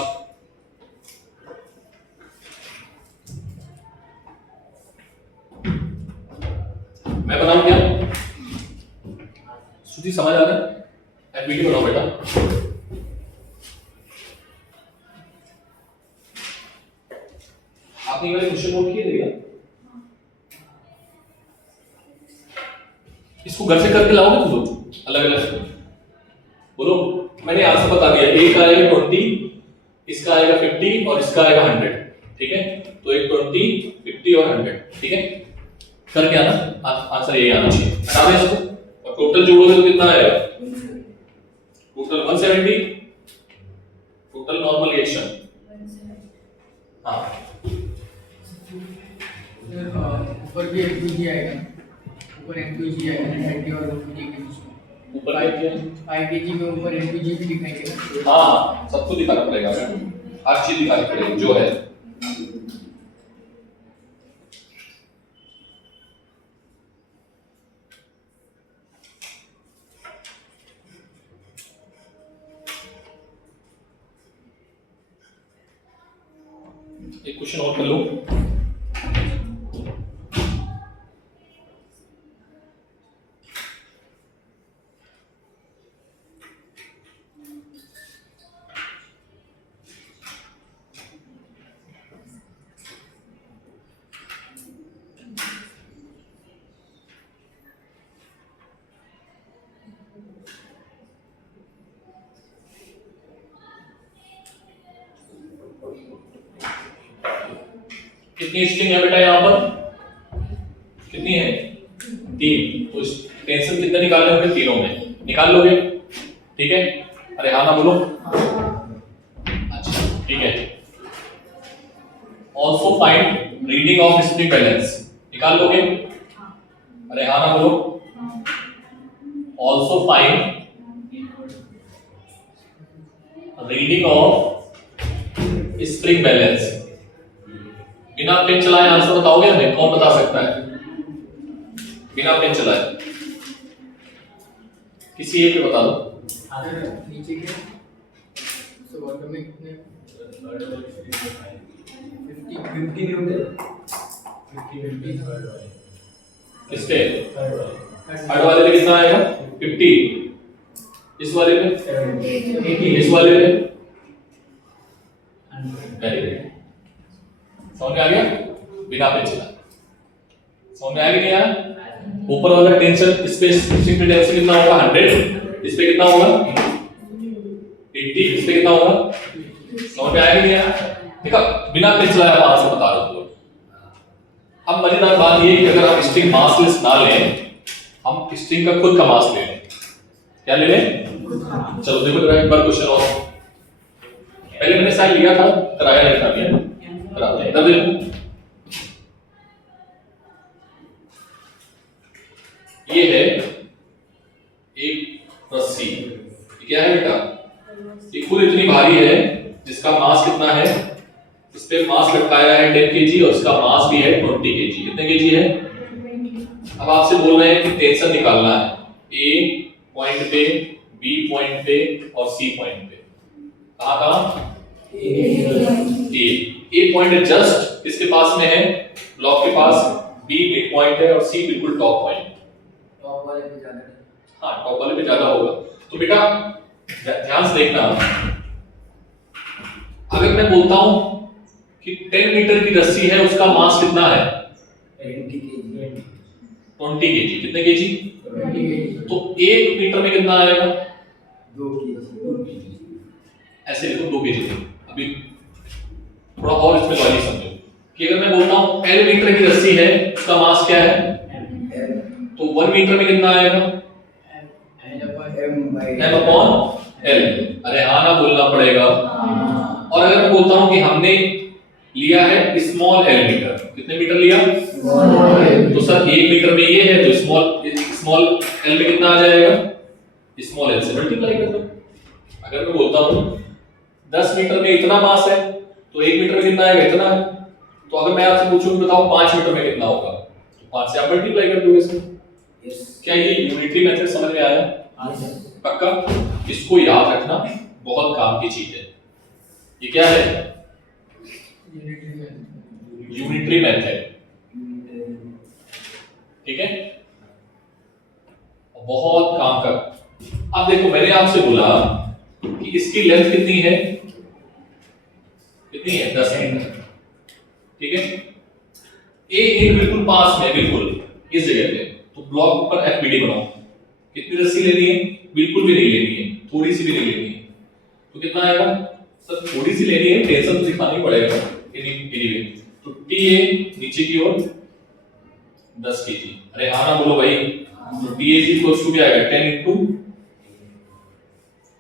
मैं बनाऊं क्या? श्रुति समझ आ रहा है? एफबीडी बनाओ बेटा। आपने ये वाले क्वेश्चन नोट किए थे क्या? इसको घर से करके लाओगे तुम लोग अलग अलग, बोलो। मैंने आंसर बता दिया, एक का आएगा 20, इसका आएगा 50 और इसका आएगा 100, ठीक है। तो एक 20 50 और 100, ठीक है, करके आना, आंसर यही आना चाहिए। हटा दें इसको और टोटल जोड़ोगे तो कितना आएगा? टोटल 170, टोटल नॉर्मल रिएक्शन, हाँ ऊपर भी N2G आएगा, ऊपर N2G आएगा 30 और 50 के बीच में। ऊपर आएगा 5 kg में ऊपर N2G भी दिखाई देगा। हाँ सबको दिखाना पड़ेगा, हर चीज दिखानी पड़ेगी जो है। एक क्वेश्चन और कर लो। कितनी स्ट्रिंग है बेटा यहाँ पर? कितनी है? 3। तो टेंशन कितने निकालने होंगे? तीनों में निकाल लोगे, ठीक है। अरे हाँ ना बोलो, अच्छा ठीक है। Also find reading of spring balance, निकाल लोगे? अरे हाँ ना बोलो। Also find reading of spring balance. बिना पेन चलाए आंसर बताओगे हमें? कौन बता सकता है बिना पेन चलाए? किसी एक पे बता दो। नीचे के तो वर्ग में कितने 50 न्यूटन, 50 किस पे? थर्ड वाले पे कितना आएगा? 50। इस वाले पे 80, इस वाले पे वेरी गुड। समझ में आ गया? बिना पेन चला समझ में आया कि नहीं आया? ऊपर वाला टेंशन इस पे स्ट्रिंग पे टेंशन कितना होगा? 100। इस पे कितना होगा? 80। इस पे कितना होगा? समझ में आया कि नहीं आया? देखा, बिना पेन चलाए आप आंसर बता रहे हो। अब मजेदार बात ये कि अगर आप स्ट्रिंग मासलेस ना लें, हम स्ट्रिंग का खुद का मास ले लें। क्या ले लें? चलो देखो जरा एक बार क्वेश्चन और। पहले मैंने शायद लिया था, कराया नहीं था, कराते हैं इधर देखो। ये है एक रस्सी, क्या है बेटा? ये खुद इतनी भारी है, जिसका मास कितना है? इस पे मास लटकाया है 10 kg और इसका मास भी है 20 kg। कितने kg है? अब आपसे बोल रहे हैं कि टेंशन निकालना है A पॉइंट पे, B पॉइंट पे और C पॉइंट पे। कहां कहां? A पॉइंट है जस्ट इसके पास में है, ब्लॉक के पास। B मिड पॉइंट है और C बिल्कुल टॉप पॉइंट। टॉप वाले पे ज्यादा, हाँ टॉप वाले पे ज्यादा होगा। तो बेटा ध्यान से देखना, अगर मैं बोलता हूं कि 10 मीटर की रस्सी है, उसका मास कितना है? 20 kg। कितने kg? 20 kg। तो 1 मीटर में कितना आएगा? 2 kg। ऐसे लिखो 2 kg। अभी थोड़ा और इसमें लॉजिक समझो कि अगर मैं बोलता हूं L मीटर की रस्सी है, उसका मास क्या है, तो 1 मीटर में कितना आएगा, m अपॉन L। अरे हाँ ना बोलना पड़ेगा। और अगर मैं बोलता हूं कि हमने लिया है स्मॉल l मीटर, कितने मीटर लिया, तो सर 1 मीटर में ये है, तो स्मॉल l में कितना आ जाएगा, स्मॉल l से मल्टीप्लाई कर दो। अगर मैं बोलता हूं 10 मीटर में इतना मास है, तो 1 मीटर में कितना आएगा, इतना है। तो अगर मैं आपसे पूछूं कि बताओ 5 मीटर में कितना होगा, तो 5 से आप मल्टीप्लाई कर दोगे इसको। क्या ये यूनिटरी मेथड समझ में आया? पक्का? इसको याद रखना, बहुत काम की चीज है। ये क्या है, यूनिटरी मेथड, ठीक है, बहुत काम का। अब देखो मैंने आपसे बोला कि इसकी लेंथ कितनी है, 10 मीटर, ठीक है। ए बिल्कुल पास में, बिल्कुल इस जगह पे, तो ब्लॉक पर एफबीडी बनाओ। कितनी रस्सी लेनी है, बिल्कुल भी नहीं लेनी है, थोड़ी सी भी नहीं लेनी है, तो कितना आएगा सर, थोड़ी सी लेनी है, टेंशन तो दिखाना ही पड़ेगा एनीवे। तो टी ए नीचे की ओर 10 केजी। अरे हाँ ना बोलो भाई, तो टी ए इक्वल्स टू क्या आएगा, 10 इनटू,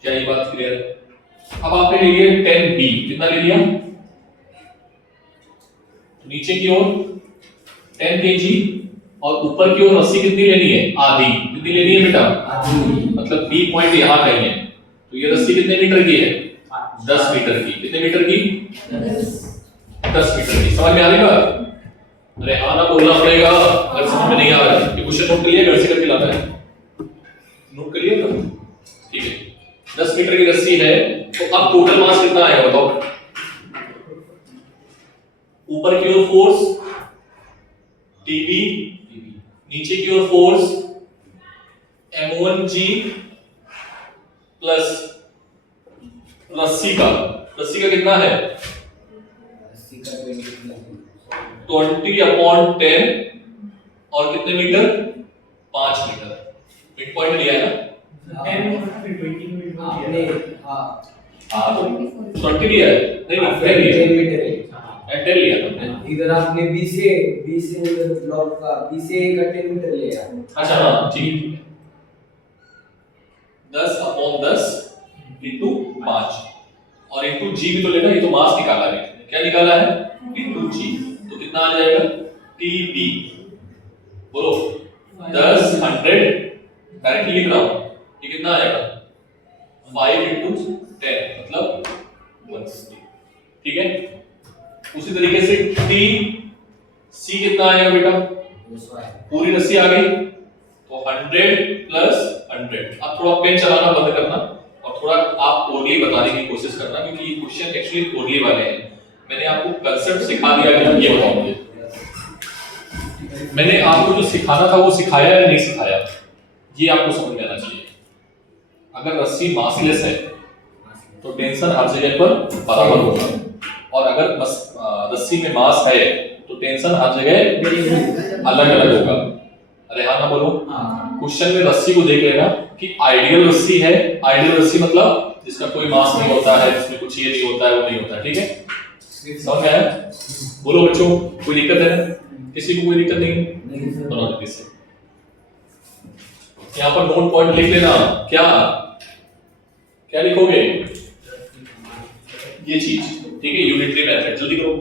क्या ये बात क्लियर है? अब आपने ले लिया 10 बी, कितना ले लिया, नीचे की ओर 10 केजी और ऊपर की ओर रस्सी कितनी लेनी है, आधी। कितनी लेनी है बेटा, मतलब बी पॉइंट यहां कहीं है, तो ये रस्सी कितने मीटर की है, 10 मीटर की। कितने मीटर की, 10 मीटर की। समझ में आ रही बात? अरे हाँ ना बोलना पड़ेगा, अगर समझ में नहीं आ रहा है ये क्वेश्चन नोट कर लिया, घर से करके लाना है, नोट कर लिया ना, ठीक है। 10 मीटर की रस्सी है, तो अब टोटल मास कितना आएगा बताओ। ऊपर की ओर फोर्स टीबी, नीचे की ओर फोर्स m1g प्लस रस्सी का कितना है, 20/10 और कितने मीटर, 5 मीटर। मिड पॉइंट लिया है ना, आपने हाँ तो 20 लिया है, नहीं 10 लिया है, 10 लिया तुमने। इधर आपने बी से उधर ब्लॉक का बी से का 10 मीटर लिया। अच्छा हाँ ठीक है, 10/10 इंटू 5 और इंटू जी भी तो लेना, ये तो मास निकाला है, क्या निकाला है, इंटू जी। तो कितना आ जाएगा, टीबी, बोलो 10 100 डायरेक्टली लिख रहा हूं, ये कितना आएगा 5 इंटू 10 मतलब 160, ठीक है। उसी तरीके से टी सी कितना आएगा बेटा, पूरी रस्सी आ गई, तो 100 प्लस 100। अब थोड़ा पेन चलाना बंद करना और थोड़ा आप ओरली बताने की कोशिश करना, क्योंकि ये क्वेश्चन एक्चुअली ओरली वाले हैं। मैंने आपको कांसेप्ट सिखा दिया है, ये बताओ मुझे, मैंने आपको जो सिखाना था वो सिखाया या नहीं सिखाया, ये आपको समझ में आना चाहिए। अगर रस्सी मासलेस है तो टेंशन हर जगह पर बराबर होगा, और अगर रस्सी में मास है तो टेंशन हर जगह अलग अलग होगा। अरे हाँ ना बोलो, क्वेश्चन में रस्सी को देख लेना कि आइडियल रस्सी है, आइडियल रस्सी मतलब जिसका कोई मास नहीं होता है, जिसमें कुछ ये नहीं होता है, वो नहीं होता है, ठीक है। समझ में आया? बोलो बच्चों, कोई दिक्कत है, किसी को कोई दिक्कत नहीं? बनाओ जल्दी से, यहाँ पर नोट पॉइंट लिख लेना। क्या क्या लिखोगे, ये चीज, ठीक है, यूनिटरी मेथड। जल्दी करो,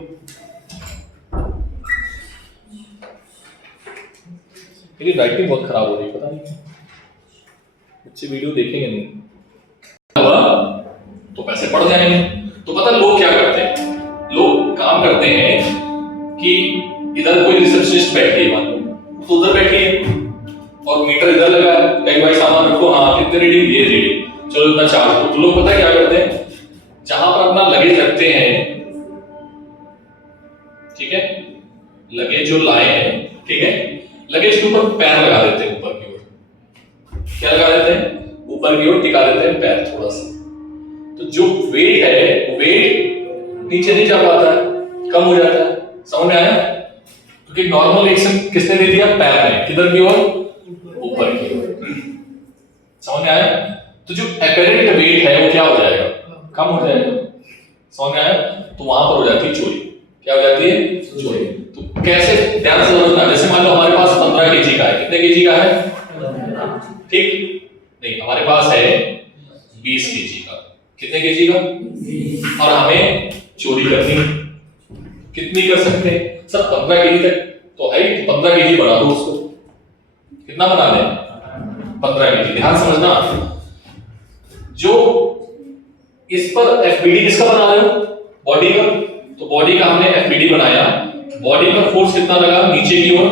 मेरी राइटिंग बहुत खराब हो रही है, पता नहीं बच्चे वीडियो देखेंगे नहीं, तो पैसे पड़ जाएंगे। तो पता लोग क्या करते हैं, लोग काम करते हैं कि इधर कोई रिसेप्शनिस्ट बैठी है, मान लो तो उधर बैठी है और मीटर इधर लगा है, कई भाई सामान रखो, हाँ कितने रीडिंग, ये रीडिंग, चलो इतना चार्ज करो। तो लोग पता है क्या करते हैं, जहां पर अपना लगेज रखते हैं, ठीक है, लगेज जो लाए हैं, ठीक है, लगेज के ऊपर पैर लगा देते हैं, ऊपर की ओर क्या लगा देते हैं, ऊपर की ओर टिका देते हैं पैर थोड़ा सा, तो जो वेट है वो वेट नीचे नहीं जा पाता है, कम हो जाता है। समझ में आया? क्योंकि नॉर्मल एक्शन किसने दे दिया, पैर ने, किधर की ओर, ऊपर की ओर। समझ में आया? तो जो एपेरेंट वेट है वो क्या हो जाएगा, कम हो जाएगा। समझ में आया? तो वहां पर हो जाती है चोरी। क्या हो जाती है? चोरी। तो कैसे, ध्यान से समझना। जैसे मान लो हमारे पास 15 केजी का है, कितने केजी का है? ठीक नहीं, हमारे पास है 20 केजी का। कितने केजी का? और हमें चोरी करनी, कितनी कर सकते हैं सर? 15 केजी तक तो है ही, 15 केजी बना दो उसको। कितना बना दें? 15 केजी। ध्यान समझना, जो इस पर एफबीडी किसका बना रहे हो? बॉडी का। तो बॉडी का हमने एफबीडी बनाया, बॉडी पर फोर्स कितना लगा? नीचे की ओर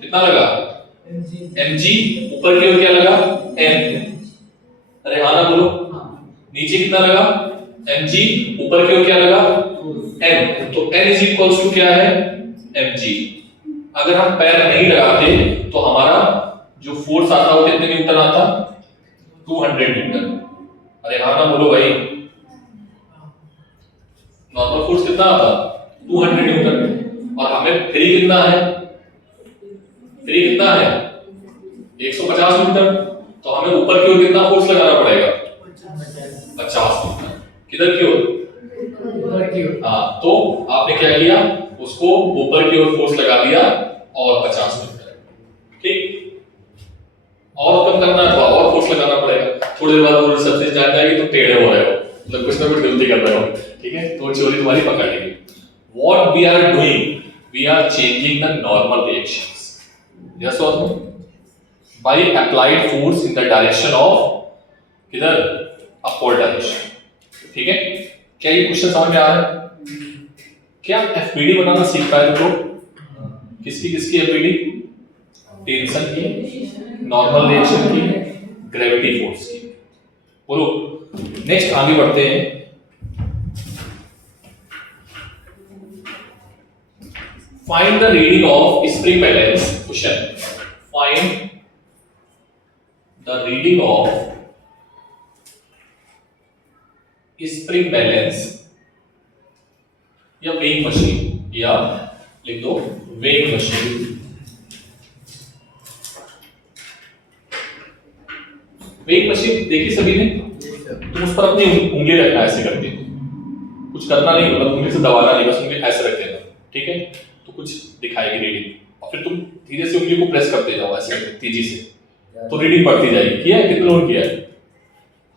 कितना लगा? mg। ऊपर की ओर क्या लगा? m। अरे हाँ ना बोलो, नीचे कितना लगा? mg। ऊपर की ओर क्या लगा? m। तो n इज इक्वल्स टू क्या है? mg। अगर हम पैर नहीं लगाते तो हमारा जो फोर्स आता वो कितने न्यूटन आता? 200 न्यूटन। अरे हाँ ना बोलो भाई, नॉर्मल फोर्स कितना आता? 200 न्यूटन। और हमें फ्री कितना है? फ्री कितना है? 150 न्यूटन। तो हमें ऊपर की ओर कितना फोर्स लगाना पड़ेगा? 50 न्यूटन। किधर की ओर? ऊपर की ओर। हाँ, तो आपने क्या किया? उसको ऊपर की ओर फोर्स लगा दिया और 50 न्यूटन। ठीक, और कम करना है तो और फोर्स लगाना पड़ेगा। थोड़ी देर बाद वो सरफेस जान जाएगी तो टेढ़े हो रहे हो, मतलब कुछ ना कुछ गलती कर रहे हो। ठीक है, तो चोरी तुम्हारी पकड़ लेगी। What we are doing, we are changing the normal reactions, yes और no, by applied force in the direction of किधर? Upward direction. ठीक है, क्या ये क्वेश्चन समझ में आ रहा है? क्या एफबीडी बनाना सीख पाए तो? किसकी किसकी एफबीडी? टेंशन की, नॉर्मल रिएक्शन की, ग्रेविटी फोर्स की। बोलो, नेक्स्ट आगे बढ़ते हैं। Find the reading of spring balance. Question, find the reading of spring balance या वेइंग मशीन, या लिख दो वेइंग मशीन। वेइंग मशीन देखी सभी ने? तुम उस पर अपनी उंगली रखना ऐसे करके, कुछ करना नहीं, मतलब उंगली से दबाना नहीं, बस उंगली ऐसे रख देना। ठीक है, तो कुछ दिखाएगी रीडिंग, और फिर तुम धीरे से उंगली को प्रेस करते जाओ ऐसे तेजी से, तो रीडिंग बढ़ती जाएगी। किया है? कितने लोगों किया है?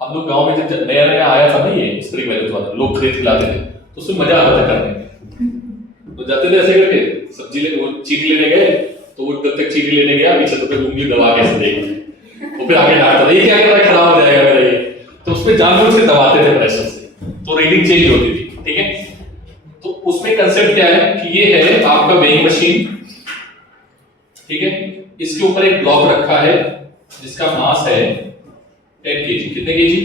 हम लोग गांव में जब नया नया आया था ना ये स्प्रिंग बैलेंस वाला, लोग खरीद खिलाते थे, तो उसमें मजा आता था करने में। तो जाते थे ऐसे करके, सब्जी ले, वो चीनी लेने गए, तो वो जब तक चीनी लेने गया पीछे तो उंगली दबा के ऐसे देखा, तो फिर आगे डांटता था, ये क्या कर रहा है, खराब हो जाएगा मेरा ये। तो उसमें जानबूझ से दबाते थे प्रेशर से, तो रीडिंग चेंज होती थी। ठीक है, तो उसमें कंसेप्ट क्या है कि ये है आपका वेइंग मशीन। ठीक है, इसके ऊपर एक ब्लॉक रखा है जिसका मास है 10 केजी। कितने केजी?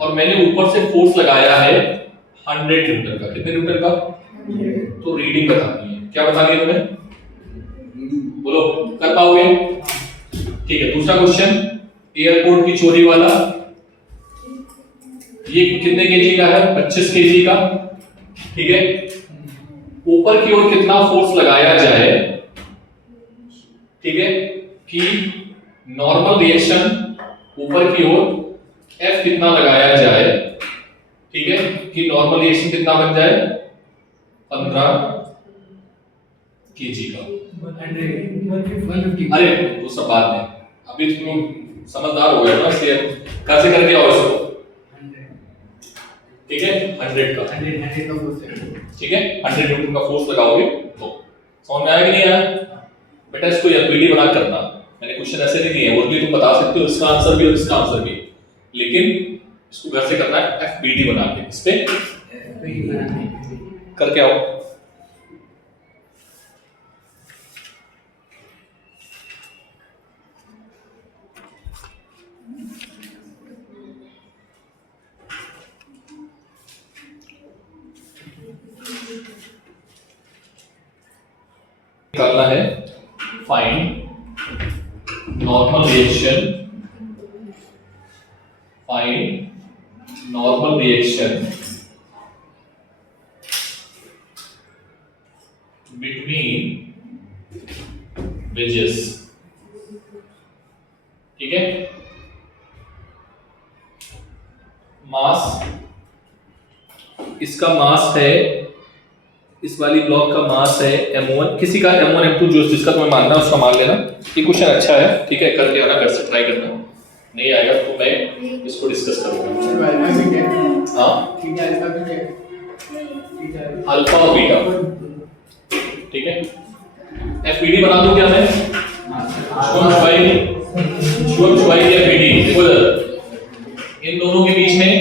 और मैंने ऊपर से फोर्स लगाया है 100 न्यूटन का। कितने न्यूटन का? तो रीडिंग बतानी है। क्या बतानी है तुम्हें? बोलो, कर पाओगे? ठीक है, दूसरा क्वेश्चन, एयरपोर्ट की चोरी वाला। ये कितने केजी का है? 25 केजी का। ठीक है, ऊपर की ओर कितना फोर्स लगाया जाए, ठीक है, कि नॉर्मल रिएक्शन ऊपर की ओर F कितना लगाया जाए, ठीक है, कि नॉर्मल रिएक्शन कितना बन जाए? 15 केजी का। 150। अरे वो सब बात में, अभी तुम लोग समझदार हो गए ना, इसलिए कैसे करके आओ इसको। 100 ठीक है, 100 का। 100 का फोर्स है। ठीक है, 100 न्यूटन का फोर्स लगाओगे तो समझ में आया कि नहीं आया? बेटा इसको एफबीडी बना करना, मैंने क्वेश्चन ऐसे नहीं दिए हैं, और भी तुम बता सकते हो इसका आंसर भी और इसका आंसर भी, लेकिन इसको घर से करना है एफबीडी बना के। इस पे करके आओ। करना है find normal reaction, find normal reaction between wages. ठीक है, मास इसका मास है, इस वाली ब्लॉक का मास है m1, किसी का m1 m2 जो जिसका तुम्हें मानना है उसका मान लेना। ये क्वेश्चन अच्छा है, ठीक है, करके आना, घर से ट्राई करना, नहीं आएगा तो मैं इसको डिस्कस करूंगा। चलो अल्फा बीटा है। हाँ, थीटा अल्फा बीटा है। थीटा अल्फा और बीटा, ठीक है। एफबीडी बना दूं क्या मैं? शुभ छुआई एफबीडी, देखो जरा, इन दोनों के बीच में,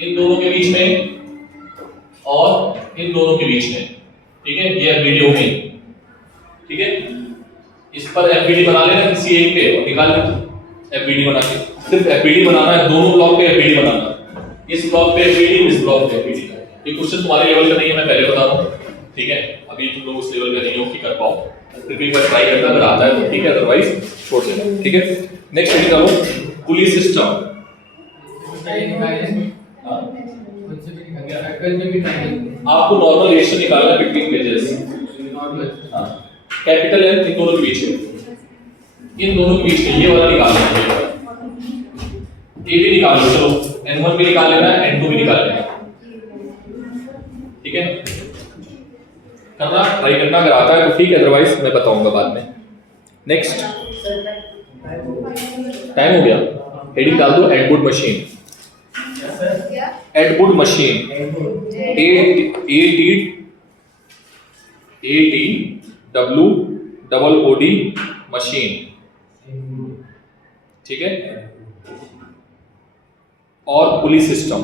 इन दोनों के बीच में और इन दोनों के बीच में, ठीक है, ये एफबीडी हो गई, ठीक है। इस पर एफबीडी बना लेना किसी एक पे और निकाल लेना एफबीडी बना के, सिर्फ एफबीडी बनाना है, दोनों ब्लॉक पे एफबीडी बनाना है, इस ब्लॉक पे एफबीडी, इस ब्लॉक पे एफबीडी। ये क्वेश्चन तुम्हारे लेवल का नहीं है, मैं पहले बता रहा हूँ, ठीक है, अभी तुम लोग उस लेवल का नहीं हो कि कर पाओ, फिर भी एक बार ट्राई करना, अगर आता है तो ठीक है, अदरवाइज छोड़ देना, ठीक है। नेक्स्ट स्टडी करो, पुलिस सिस्टम। हाँ, आपको नॉर्मल रेशियो निकालना है बिटवीन पेजेस। हाँ, कैपिटल एन इन दोनों के बीच में, इन दोनों के बीच में ये वाला निकालना है, ये भी निकाल लो, चलो n1 भी निकाल लेना है, n2 भी निकाल लेना है, ठीक है, करना, ट्राई करना, अगर आता है तो ठीक है, अदरवाइज मैं बताऊंगा बाद में। नेक्स्ट, टाइम हो गया, हेडिंग डाल दो, एडवुड मशीन, एडवुड मशीन, ATWOOD मशीन, ठीक है। और पुलिस सिस्टम,